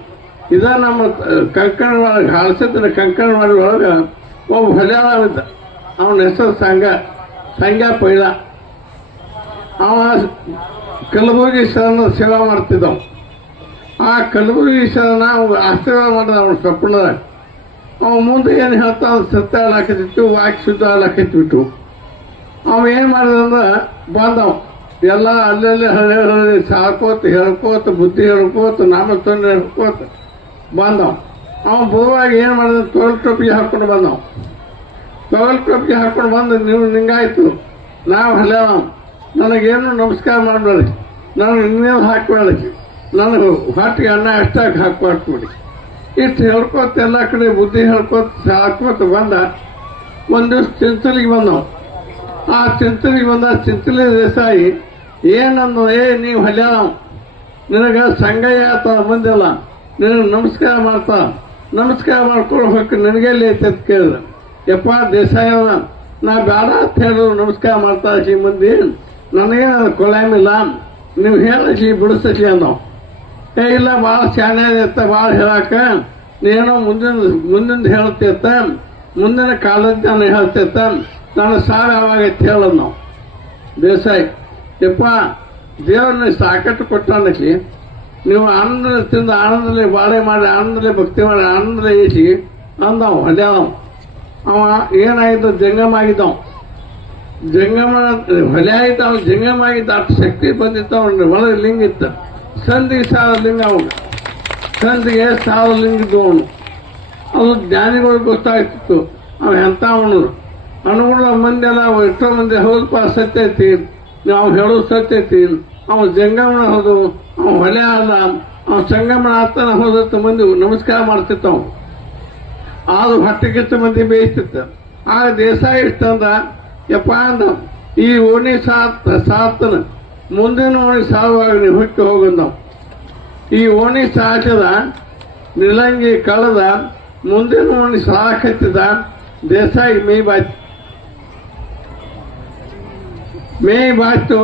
ಇದ ನಮ್ಮ ಕಂಕಣವಾಳ ಹಾಳ್ಸತ್ತಿನ ಕಂಕಣವಾಡಿ ಒಳಗೆ ಒಬ್ಬ ಹೊಲೆಯಾಳಿದ್ದ. ಅವನ ಹೆಸರು ಸಂಗ ಪೈಲ. ಅವ ಕಲಬುರಗಿ ಶರಣ ಸೇವಾ ಮಾಡ್ತಿದ್ದವ. ಆ ಕಲಬುರಗಿ ಶರಣ ಅವ್ ಆಶೀರ್ವಾದ ಮಾಡಿದ ಅವನ ಸಪ್ಪಳದಾಗ. ಅವ ಮುಂದೆ ಏನು ಹೇಳ್ತಾ ಸತ್ಯ ಹಾಕತ್ತಿತ್ತು, ವಾಕ್ ಶುದ್ಧ ಹಾಕತ್ತಿಬಿಟ್ಟು. ಅವ ಏನು ಮಾಡಿದಂದ್ರೆ ಬಂದವ ಎಲ್ಲ ಅಲ್ಲೆಲ್ಲಿ ಹಳ್ಳಿ ಸಾಕೋತ ಹೇಳ್ಕೋತ ಬುದ್ಧಿ ಹೇಳ್ಕೋತ ನಾಮ ತೊಂದರೆ ಹೇಳ್ಕೋತ ಬಂದವ. ಅವ ಬೋವಾಗಿ ಏನು ಮಾಡಿದ, ತೊಗಲ್ ಟೊಪ್ಪಿಗೆ ಹಾಕ್ಕೊಂಡು ಬಂದವ. ತೊಗಲ್ ಟೊಪ್ಪಿಗೆ ಹಾಕ್ಕೊಂಡು ಬಂದು ನೀವು ನಿಂಗಾಯ್ತು, ನಾವು ಹಳ್ಯಾವ, ನನಗೇನು ನಮಸ್ಕಾರ ಮಾಡಬೇಡಿ, ನನಗೆ ಇನ್ನೇನು ಹಾಕಬೇಡಿ, ನನಗೆ ಹೊಟ್ಟಿಗೆ ಅನ್ನ ಎಷ್ಟಾಗಿ ಹಾಕ್ಬಿಡಿ. ಇಷ್ಟು ಹೇಳ್ಕೋತ ಎಲ್ಲ ಕಡೆ ಬುದ್ಧಿ ಹೇಳ್ಕೋತ ಹಾಕೋತ ಬಂದ. ಒಂದು ದಿವಸ ಚಿಂಚಲಿಗೆ ಬಂದವು. ಆ ಚಿಂಚಲಿಗೆ ಬಂದ ಚಿಂಚಲಿ ದೇಸಾಯಿ ಏನಂದು, ನೀವು ಹಲ್ಯಾವ, ನಿನಗೆ ಸಂಗಯ್ಯ ಆತ ಬಂದಿಲ್ಲ, ನಿನಗೆ ನಮಸ್ಕಾರ ಮಾಡ್ತಾ, ನಮಸ್ಕಾರ ಮಾಡ್ಕೊಂಡು ಹೋಗಿ ನಿನಗೆಲ್ಲಿ ಐತೆ ಅಂತ ಕೇಳಿದ. ಯಪ್ಪ ದೇಸಾಯವ, ನಾ ಬೇಡ ಅಂತ ಹೇಳಿದ್ರು ನಮಸ್ಕಾರ ಮಾಡ್ತಾ ಮಂದಿ, ನನಗೇನು ಕೊಳಮಿಲ್ಲ, ನೀವು ಹೇಳಿ ಬಿಡಿಸ್ಲಿ ಅನ್ನೋ. ಇಲ್ಲ ಭಾಳ ಶಾಣೆ ಇತ್ತ, ಭಾಳ ಹೇಳಾಕ ನೀನೋ ಮುಂದಿನ ಹೇಳ್ತಿತ್ತ, ಮುಂದಿನ ಕಾಲದ ನಾನು ಹೇಳ್ತಿತ್ತ, ನಾನು ಸಾವು ಯಾವಾಗೈತೆ ಹೇಳೋದು ನಾವು. ದೇಸಾಯಿ ಯಪ್ಪ, ದೇವ್ರನ್ನ ಸಾಕಟ್ಟು ಕೊಟ್ಟಾನಕ್ಕೆ ನೀವು ಆನಂದದಲ್ಲಿ ತಿಂದು ಆನಂದದಲ್ಲಿ ಬಾಳೆ ಮಾಡಿ ಆನಂದದಲ್ಲಿ ಭಕ್ತಿ ಮಾಡಿ ಆನಂದದಲ್ಲಿ ಏಸಿ ಅಂದವ. ಹೊಲ್ಯಾವ ಅವ ಏನಾಗಿದ್ದ, ಜಂಗಮ ಆಗಿದ್ದವ. ಜಂಗಮ ಹೊಲೆ ಆಗಿದ್ದ, ಅವ್ನು ಜಂಗಮ ಆಗಿದ್ದ. ಅಷ್ಟು ಶಕ್ತಿ ಬಂದಿತ್ತು ಅವನ ಒಳಗೆ ಲಿಂಗ ಇತ್ತು. ಸಂದಿಗೆ 1000 ಲಿಂಗ ಅವನು, ಸಂದಿಗೆ 1000 ಲಿಂಗ ಇದ್ದು ಅವನು. ಅದು ಜ್ಞಾನಿಗಳಿಗೆ ಗೊತ್ತಾಗ್ತಿತ್ತು. ಅವ ಎಂಥ ಅವನು ಅನುಗುಣ ಮಂದಿಯೆಲ್ಲ ಎಷ್ಟೋ ಮಂದಿ ಹೌದಪ್ಪ ಸತ್ಯ ಐತಿ ನಾವು ಹೇಳೋದು ಸತ್ಯ ಐತಿ ಅವ ಜಂಗಮನ ಹೌದು ಅವ ಹೊಲೆ ಅಲ್ಲ ಅವ ಸಂಗಮನ ಆತನ ಹೋದತ್ತ ಮಂದಿ ನಮಸ್ಕಾರ ಮಾಡ್ತಿತ್ತವ ಆದ್ರೂ ಹೊಟ್ಟೆಗಿತ್ತ ಮಂದಿ ಬೇಯಿಸ್ತಿತ್ತು ಆಗ ದೇಸಾಯಿ ಇಷ್ಟಂದ ಯಪ್ಪ ಅಂದ ಈ ಓಣಿ ಸಾತನ ಮುಂದಿನ ಓಣಿ ಸಾವಾಗ ನೀವು ಹುಟ್ಟಿ ಹೋಗೋದು ನಾವು ಈ ಓಣಿ ಸಾಚದ ನಿಲಂಗಿ ಕಳೆದ ಮುಂದಿನ ಓಣಿ ಸಾಕತ್ತಿದ ದೇಸಾಯಿ ಮೇಯ್ ಬಾಯ್ತು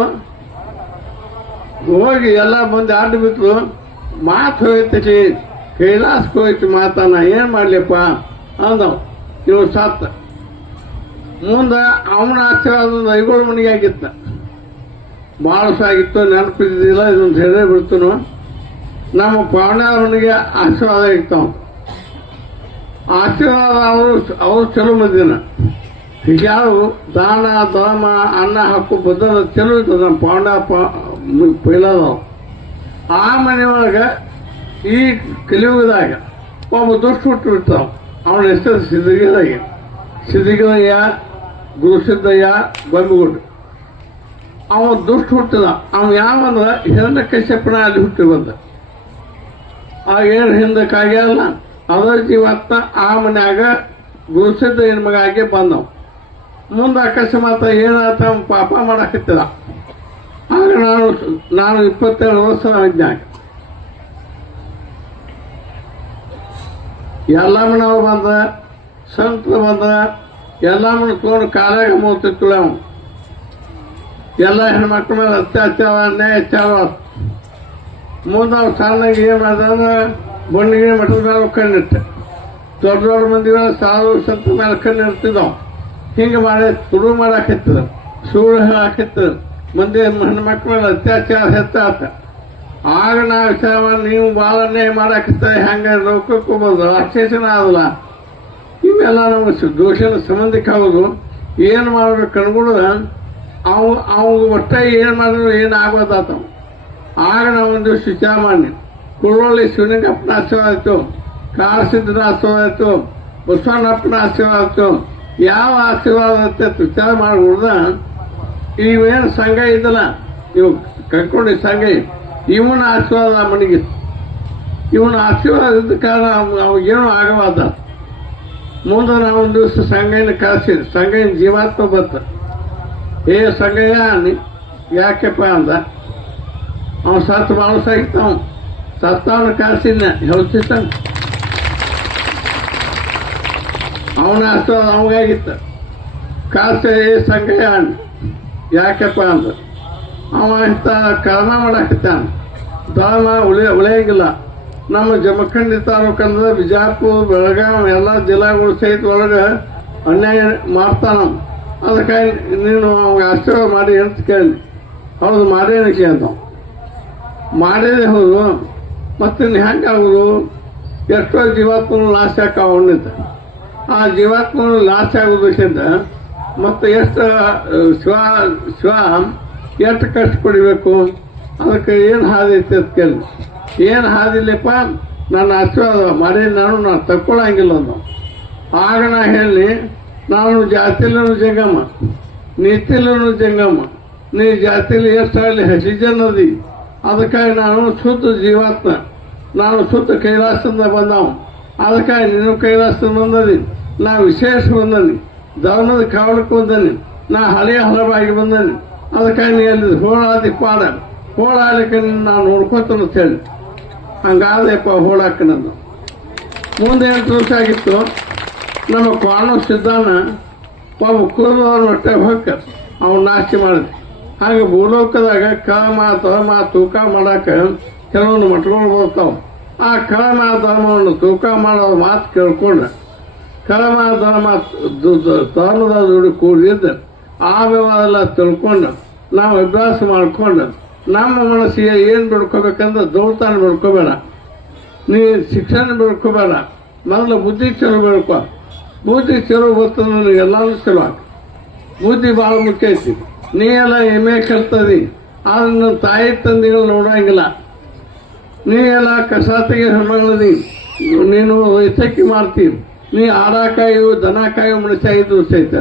ಹೋಗಿ ಎಲ್ಲ ಮಂದಿ ಆಟ ಬಿತ್ತು ಮಾತು ಹೋಯ್ತೈತಿ ಕೈಲಾಸಕ್ಕೆ ಹೋಯ್ತು ಮಾತನ್ನ ಏನು ಮಾಡ್ಲಿಪ್ಪ ಅಂದವ್ ಇವ್ ಸತ್ತ ಮುಂದೆ ಅವನ ಆಶೀರ್ವಾದ ಐಗೋಳ ಮನೆಗೆ ಆಗಿತ್ತ ಭಾಳ ಸಾಗಿತ್ತು ನೆನಪಿದ್ದಿಲ್ಲ ಇದೊಂದು ಹೇಳೇ ಬಿಡ್ತನು ನಮ್ಮ ಪಾವಣ್ಯಾರ ಮನೆಗೆ ಆಶೀರ್ವಾದ ಇರ್ತಾವ ಆಶೀರ್ವಾದ ಅವರು ಚಲೋ ಮಂದಿನ ಹೀಗ್ಯಾರು ದಾನ ಧರ್ಮ ಅನ್ನ ಹಾಕು ಬದ್ದ ಚಲೋ ಇರ್ತದೆ ನಮ್ಮ ಪಾವಣ್ಯ ಪೈಲದವು ಆ ಮನೆಯೊಳಗೆ ಈ ಕಲಿಯುಗದಾಗ ಒಬ್ಬ ದುಷ್ಟ ಹುಟ್ಟು ಬಿಡ್ತಾವ ಅವನ ಹೆಸರು ಸಿದ್ಧಗಯ್ಯ ಗುರುಸಿದ್ದಯ್ಯ ಗೊಂಬಿಗುಡ್ಡು ಅವ ದುಷ್ಟ ಹುಟ್ಟಿದ ಅವ ಯಾವಂದ್ರ ಹಿರಣ್ಯ ಕಶ್ಯಪನ ಅಲ್ಲಿ ಹುಟ್ಟಿ ಬಂದ ಆಗೇನು ಹಿಂದಕ್ಕಾಗ್ಯಲ್ಲ ಅದರ ಜೀವತ್ತ ಆ ಮನ್ಯಾಗ ಗುರುಸಿದ್ದಯ್ಯನ ಮಗ ಆಗಿ ಬಂದವ ಮುಂದೆ ಅಕಸ್ಮಾತ್ ಏನಾತ ಪಾಪ ಮಾಡಕತ್ತಿದ ಆಗ ನಾನು 22 ವರ್ಷ ವಿಜ್ಞಾನ ಎಲ್ಲಮ್ಮನವ್ರು ಬಂದ ಸಂತರು ಬಂದ ಎಲ್ಲಮ್ಮನ ತೊಗೊಂಡು ಕಾಲಾಗ ಮೂತಿತ್ತು ಅವನು ಎಲ್ಲ ಹೆಣ್ಮಕ್ಳ ಮೇಲೆ ಅತ್ಯಾಚಾರ ಅನ್ಯಾಯ ಮುಂದೆ ಅವ್ರು ಸಣ್ಣಗೆ ಏನು ಮಾಡಿದ್ರೆ ಬಣ್ಣಿಗೆ ಮಠದ ಮೇಲೆ ಕಣ್ಣಿಟ್ಟೆ ದೊಡ್ಡ ದೊಡ್ಡ ಮಂದಿ ಮೇಲೆ ಸಾಧು ಸಂತ ಮೇಲೆ ಕಣ್ಣಿಡ್ತಿದ್ದವು ಹಿಂಗೆ ಮಾಡಿ ತುಳು ಮಾಡಾಕಿತ್ತದ ಸುಳ್ಳು ಹಾಕಿತ್ತದ ಮಂದಿ ಹೆಣ್ಮಕ್ಳ ಮೇಲೆ ಅತ್ಯಾಚಾರ ಹೆಚ್ಚಾತ ಆಗ ನಾವು ವಿಚಾರ ಮಾಡಿ ನೀವು ಭಾಳ ಅನ್ಯಾಯ ಮಾಡಾಕಿರ್ತಾರೆ ಹೆಂಗೆ ಲೋಕಕ್ಕೂ ಬಂದು ರಾಕ್ಷಸನ ಆದಲ್ಲ ಇವೆಲ್ಲ ನಮಗೆ ದೋಷನ ಸಂಬಂಧಿಕ ಹೌದು ಏನು ಮಾಡ್ಬೇಕು ಅನ್ಬಿಡುದ ಅವಾಗ ಒಟ್ಟ ಏನು ಮಾಡಿದ್ರು ಏನು ಆಗೋದಾತ ಆಗ ನಾವು ಒಂದು ದಿವಸ ವಿಚಾರ ಮಾಡಿ ಕುಳ್ಳೊಳ್ಳಿ ಶಿವಲಿಂಗಪ್ಪನ ಆಶೀರ್ವಾದ ಆಯಿತು ಕಾಳಸಿದ್ದನ ಆಶೀರ್ವಾದ ಆಯಿತು ಬಸವಣ್ಣಪ್ಪನ ಆಶೀರ್ವಾದ ಆಯಿತು ಯಾವ ಆಶೀರ್ವಾದ ಆಯ್ತು ವಿಚಾರ ಮಾಡ್ಬಿಡ್ದ ಇವೇನು ಸಂಘ ಇದ್ದಲ್ಲ ಇವು ಕರ್ಕೊಂಡು ಸಂಘ ಇವನ ಆಶೀರ್ವಾದ ಮನೆಗಿತ್ತು ಇವನ ಆಶೀರ್ವಾದ ಇದ್ದ ಕಾರಣ ಅವಾಗೇನು ಆಗವಾದ ಮುಂದೆ ನಾವು ಒಂದು ದಿವಸ ಸಂಘನ ಕಳಿಸಿದ್ವಿ ಸಂಘನ ಜೀವಾತ್ಮ ಬತ್ತ ಏ ಸಂಘಯ್ಯ ಯಾಕೆಪ್ಪ ಅಂದ ಅವನು ಸತ್ತು ಮಾಂಸ ಆಗಿತ್ತು ಸತ್ತವನ ಕಳಿಸಿದ್ನ ಹೇಳ್ತಿತ್ತ ಅವನ ಆಶೀರ್ವಾದ ಅವಾಗಾಗಿತ್ತು ಕಳಿಸ ಏ ಸಂಘಯ್ಯ ಯಾಕೆಪ್ಪ ಅಂದ ಅವ ಇಂಥ ಕರ್ಮ ಮಾಡಾಕತ್ತಾನ ಧರ್ಮ ಉಳಿಯಂಗಿಲ್ಲ ನಮ್ಮ ಜಮಖಂಡಿ ತಾಲೂಕಂದ್ರೆ ಬಿಜಾಪುರ ಬೆಳಗಾವಿ ಎಲ್ಲ ಜಿಲ್ಲಾಗಳು ಸಹಿತ ಒಳಗೆ ಅನ್ಯಾಯ ಮಾಡ್ತಾನ ಅದಕ್ಕಾಗಿ ನೀನು ಅವಾಗ ಆಶೀರ್ವಾದ ಮಾಡಿ ಅಂತ ಕೇಳಿ ಹೌದು ಮಾಡೇನಕ್ಕೆ ಅಂತ ಮಾಡಿದೆ ಹೌದು ಮತ್ತು ಹೆಂಗೆ ಆಗೋದು ಎಷ್ಟೋ ಜೀವಾತ್ಮಗಳು ನಾಶ ಆಕಾವಣ್ಣಿದ್ದ ಆ ಜೀವಾತ್ಮಗಳು ನಾಶ ಆಗೋದಕ್ಕಿಂತ ಮತ್ತು ಎಷ್ಟು ಶಿವ ಎಷ್ಟು ಕಷ್ಟ ಪಡಿಬೇಕು ಅದಕ್ಕೆ ಏನು ಹಾದಿ ಐತೆ ಅಂತ ಕೇಳಿ ಏನು ಹಾದಿಲ್ಲಪ್ಪ ನನ್ನ ಆಶೀರ್ವಾದ ಮಾಡಿ ನಾನು ತಕ್ಕೊಳ್ಳಂಗಿಲ್ಲ ಅಂದ ಆಗ ನಾ ಹೇಳಿ ನಾನು ಜಾತಿಲೂ ಜಂಗಮ್ಮ ನೀತಿಲೂ ಜಂಗಮ್ಮ ನೀ ಜಾತಿಲಿ ಎಷ್ಟಾಗಲಿ ಹಸಿಜನದಿ ಅದಕ್ಕಾಗಿ ನಾನು ಶುದ್ಧ ಜೀವಾತ್ಮ ನಾನು ಶುದ್ಧ ಕೈಲಾಸದಿಂದ ಬಂದವ ಅದಕ್ಕಾಗಿ ನೀನು ಕೈಲಾಸದಿಂದ ಬಂದದಿ ನಾ ವಿಶೇಷ ಬಂದನಿ ದವನದ ಕಾವಲಕ್ಕೆ ಬಂದನಿ ನಾ ಹಳೆಯ ಹಲವಾಗಿ ಬಂದನಿ ಅದಕ್ಕಾಗಿ ನೀ ಅಲ್ಲಿ ಹೋಳಾದಿ ಪಾಡ ಹೋಳಾಡಲಿಕ್ಕೆ ನಾನು ನೋಡ್ಕೊತಾನೆ ಅಂತ ಹೇಳಿ ಹಂಗಾದಪ್ಪ ಹೋಳಾಕನಂದು ಮುಂದೆ 8 ವರ್ಷ ಆಗಿತ್ತು ನಮ್ಮ ಕಾನೂನು ಸಿದ್ಧಾನ ಒಬ್ಬ ಕುಲದವ್ರನ್ನ ಹೊಟ್ಟೆ ಹೊಕ್ಕ ಅವ್ನು ನಾಶ ಮಾಡಿದೆ ಹಾಗೆ ಭೂಲೋಕದಾಗ ಕಳಮ ತೂಕ ಮಾಡಕ್ಕೆ ಕೆಲವೊಂದು ಮಠಗಳು ಬರ್ತಾವೆ ಆ ಕಳಮ ಧರ್ಮವನ್ನು ತೂಕ ಮಾಡೋ ಮಾತು ಕೇಳ್ಕೊಂಡ್ರೆ ಕಳಮ ಧರ್ಮದ ಜೋಡಿ ಕೂಡಿದ್ದು ಆ ವ್ಯವಹಾರ ತಿಳ್ಕೊಂಡು ನಾವು ಅಭ್ಯಾಸ ಮಾಡ್ಕೊಂಡು ನಮ್ಮ ಮನಸ್ಸಿಗೆ ಏನು ಬಿಡ್ಕೋಬೇಕಂದ್ರೆ ದೌಡ್ತಾನೆ ಬಿಡ್ಕೋಬೇಡ ನೀ ಶಿಕ್ಷಣ ಬಿಡ್ಕೋಬೇಡ ಮೊದಲು ಬುದ್ಧಿ ಚಲೋ ಬೆಳ್ಕೊ ಬುದ್ಧಿ ಚಲೋ ಬರ್ತದೆ ನನಗೆ ಎಲ್ಲಾನು ಚಲೋ ಬುದ್ಧಿ ಭಾಳ ಮುಖ್ಯ ಐತಿ ನೀ ಎಲ್ಲ ಎಮ್ಮೆ ಕಲ್ತದಿ ಆದ್ರೆ ನನ್ನ ತಾಯಿ ತಂದೆಗಳು ನೋಡೋಂಗಿಲ್ಲ ನೀ ಎಲ್ಲ ಕಸ ತೆಗೆ ಹೆಣ್ಮಗಳದಿ ನೀನು ವೈದ್ಯಕಿ ಮಾಡ್ತೀವಿ ನೀ ಆಡ ಕಾಯು ದನ ಕಾಯು ಮನುಷ್ಯ ಇದ್ದು ಸಹಿತ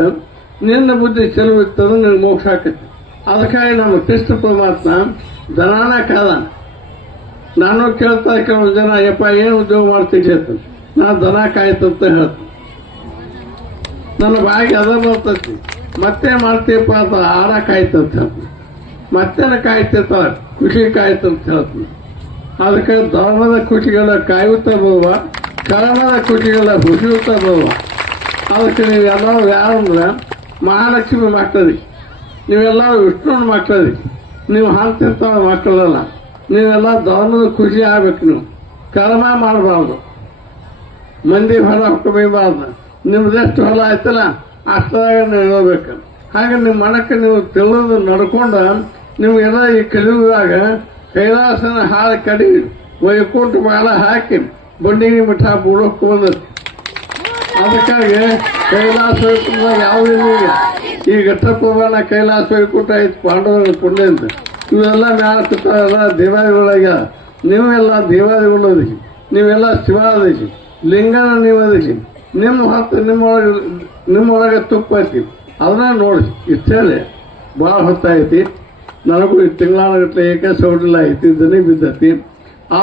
ನಿನ್ನ ಬುದ್ಧಿ ಚೆಲುವು ಇತ್ತಂದ್ರೆ ನಿನಗೆ ಮೋಕ್ಷ ಆಕೈತಿ. ಅದಕ್ಕಾಗಿ ನಮ್ಮ ಕೃಷ್ಣ ಪರಮಾತ್ಮ ದನಾನ ಕಾದ. ನಾನು ಕೇಳ್ತಾ ಕೆಲವು ಜನ ಯಪ್ಪ ಏನು ಉದ್ಯೋಗ ಮಾಡ್ತೀವಿ ಹೇಳ್ತಾನೆ, ನಾನು ದನ ಕಾಯ್ತಂತ ಹೇಳ್ತೀನಿ. ನನ್ನ ಬಾಯಿಗೆ ಅದ ಬರ್ತೈತಿ, ಮತ್ತೆ ಮಾಡ್ತೀಯಪ್ಪ ಅಂತ ಆಡ ಕಾಯ್ತಂತ ಹೇಳ್ತೀನಿ, ಮತ್ತೇನ ಕಾಯ್ತಿರ್ತ ಖುಷಿ ಕಾಯ್ತಂತ ಹೇಳ್ತೀನಿ. ಅದಕ್ಕೆ ಧರ್ಮದ ಖುಷಿಗಳ ಕಾಯುತ್ತಾ ಬರುವ, ಕರ್ಮದ ಖುಷಿಗಳ ಹುಸಿಯುತ್ತಾ ಬರುವ. ಅದಕ್ಕೆ ನೀವೆಲ್ಲರೂ ಯಾರಂದ್ರೆ ಮಹಾಲಕ್ಷ್ಮಿ ಮಕ್ಕಳಿಗೆ, ನೀವೆಲ್ಲರೂ ವಿಷ್ಣುವಿನ ಮಕ್ಕಳಿಗೆ, ನೀವು ಹಾಕ್ತಿರ್ತ ಮಕ್ಕಳಲ್ಲ. ನೀವೆಲ್ಲ ಧರ್ಮದ ಖುಷಿ ಆಗ್ಬೇಕು. ನೀವು ಕರ್ಮ ಮಾಡಬಾರ್ದು, ಮಂದಿ ಹೊಲ ಹೊಕ್ಕಬಾರ್ದು. ನಿಮ್ದೆಷ್ಟು ಹೊಲ ಆಯ್ತಲ್ಲ ಅಷ್ಟಾಗ ನೀವು ಇರಬೇಕು. ಹಾಗೆ ನಿಮ್ಮ ಮನಕ್ಕೆ ನೀವು ತಿಳಿದು ನಡ್ಕೊಂಡು ನಿಮಗೆಲ್ಲ ಈ ಕಲಿಯುವಾಗ ಕೈಲಾಸನ ಹಾಳು ಕಡಿ ವೈಕುಂಠ ಮಾಲ ಹಾಕಿ ಬಂಡಿಗೆ ಮಿಠ ಬುಡಕ್ಕೆ ಬಂದೈತಿ. ಅದಕ್ಕಾಗಿ ಕೈಲಾಸ ವೈಕುಂಠದಾಗ ಯಾವುದಿಲ್ಲ. ಈ ಘಟ್ಟಪ್ರಮಾಣ ಕೈಲಾಸ ವೈಕುಂಠ ಐತಿ ಪಾಂಡವರ ಪುಣ್ಯ ಅಂತ. ಇವೆಲ್ಲ ಮ್ಯಾಲ ದೇವಾದಿಗಳಾಗ್ಯ. ನೀವೆಲ್ಲ ದೇವಾದಿಗಳದಿಸಿ, ನೀವೆಲ್ಲ ಶಿವಾದಿಸಿ, ಲಿಂಗನ ನೀವದಿಸಿ, ನಿಮ್ಮ ಹೊತ್ತು ನಿಮ್ಮೊಳಗೆ ತುಪ್ಪ ಐತಿ. ಅದನ್ನ ನೋಡಿ ಇಷ್ಟೇಳಿ ಭಾಳ ಹೊತ್ತಾಯ್ತಿ. ನನಗೂ ಈ ತಿಂಗಳಾನಗಟ್ಟಲೆ ಏಕೆ ಸೌಡಿಲ್ಲ ಐತಿ, ದನಿ ಬಿದ್ದತಿ. ಆ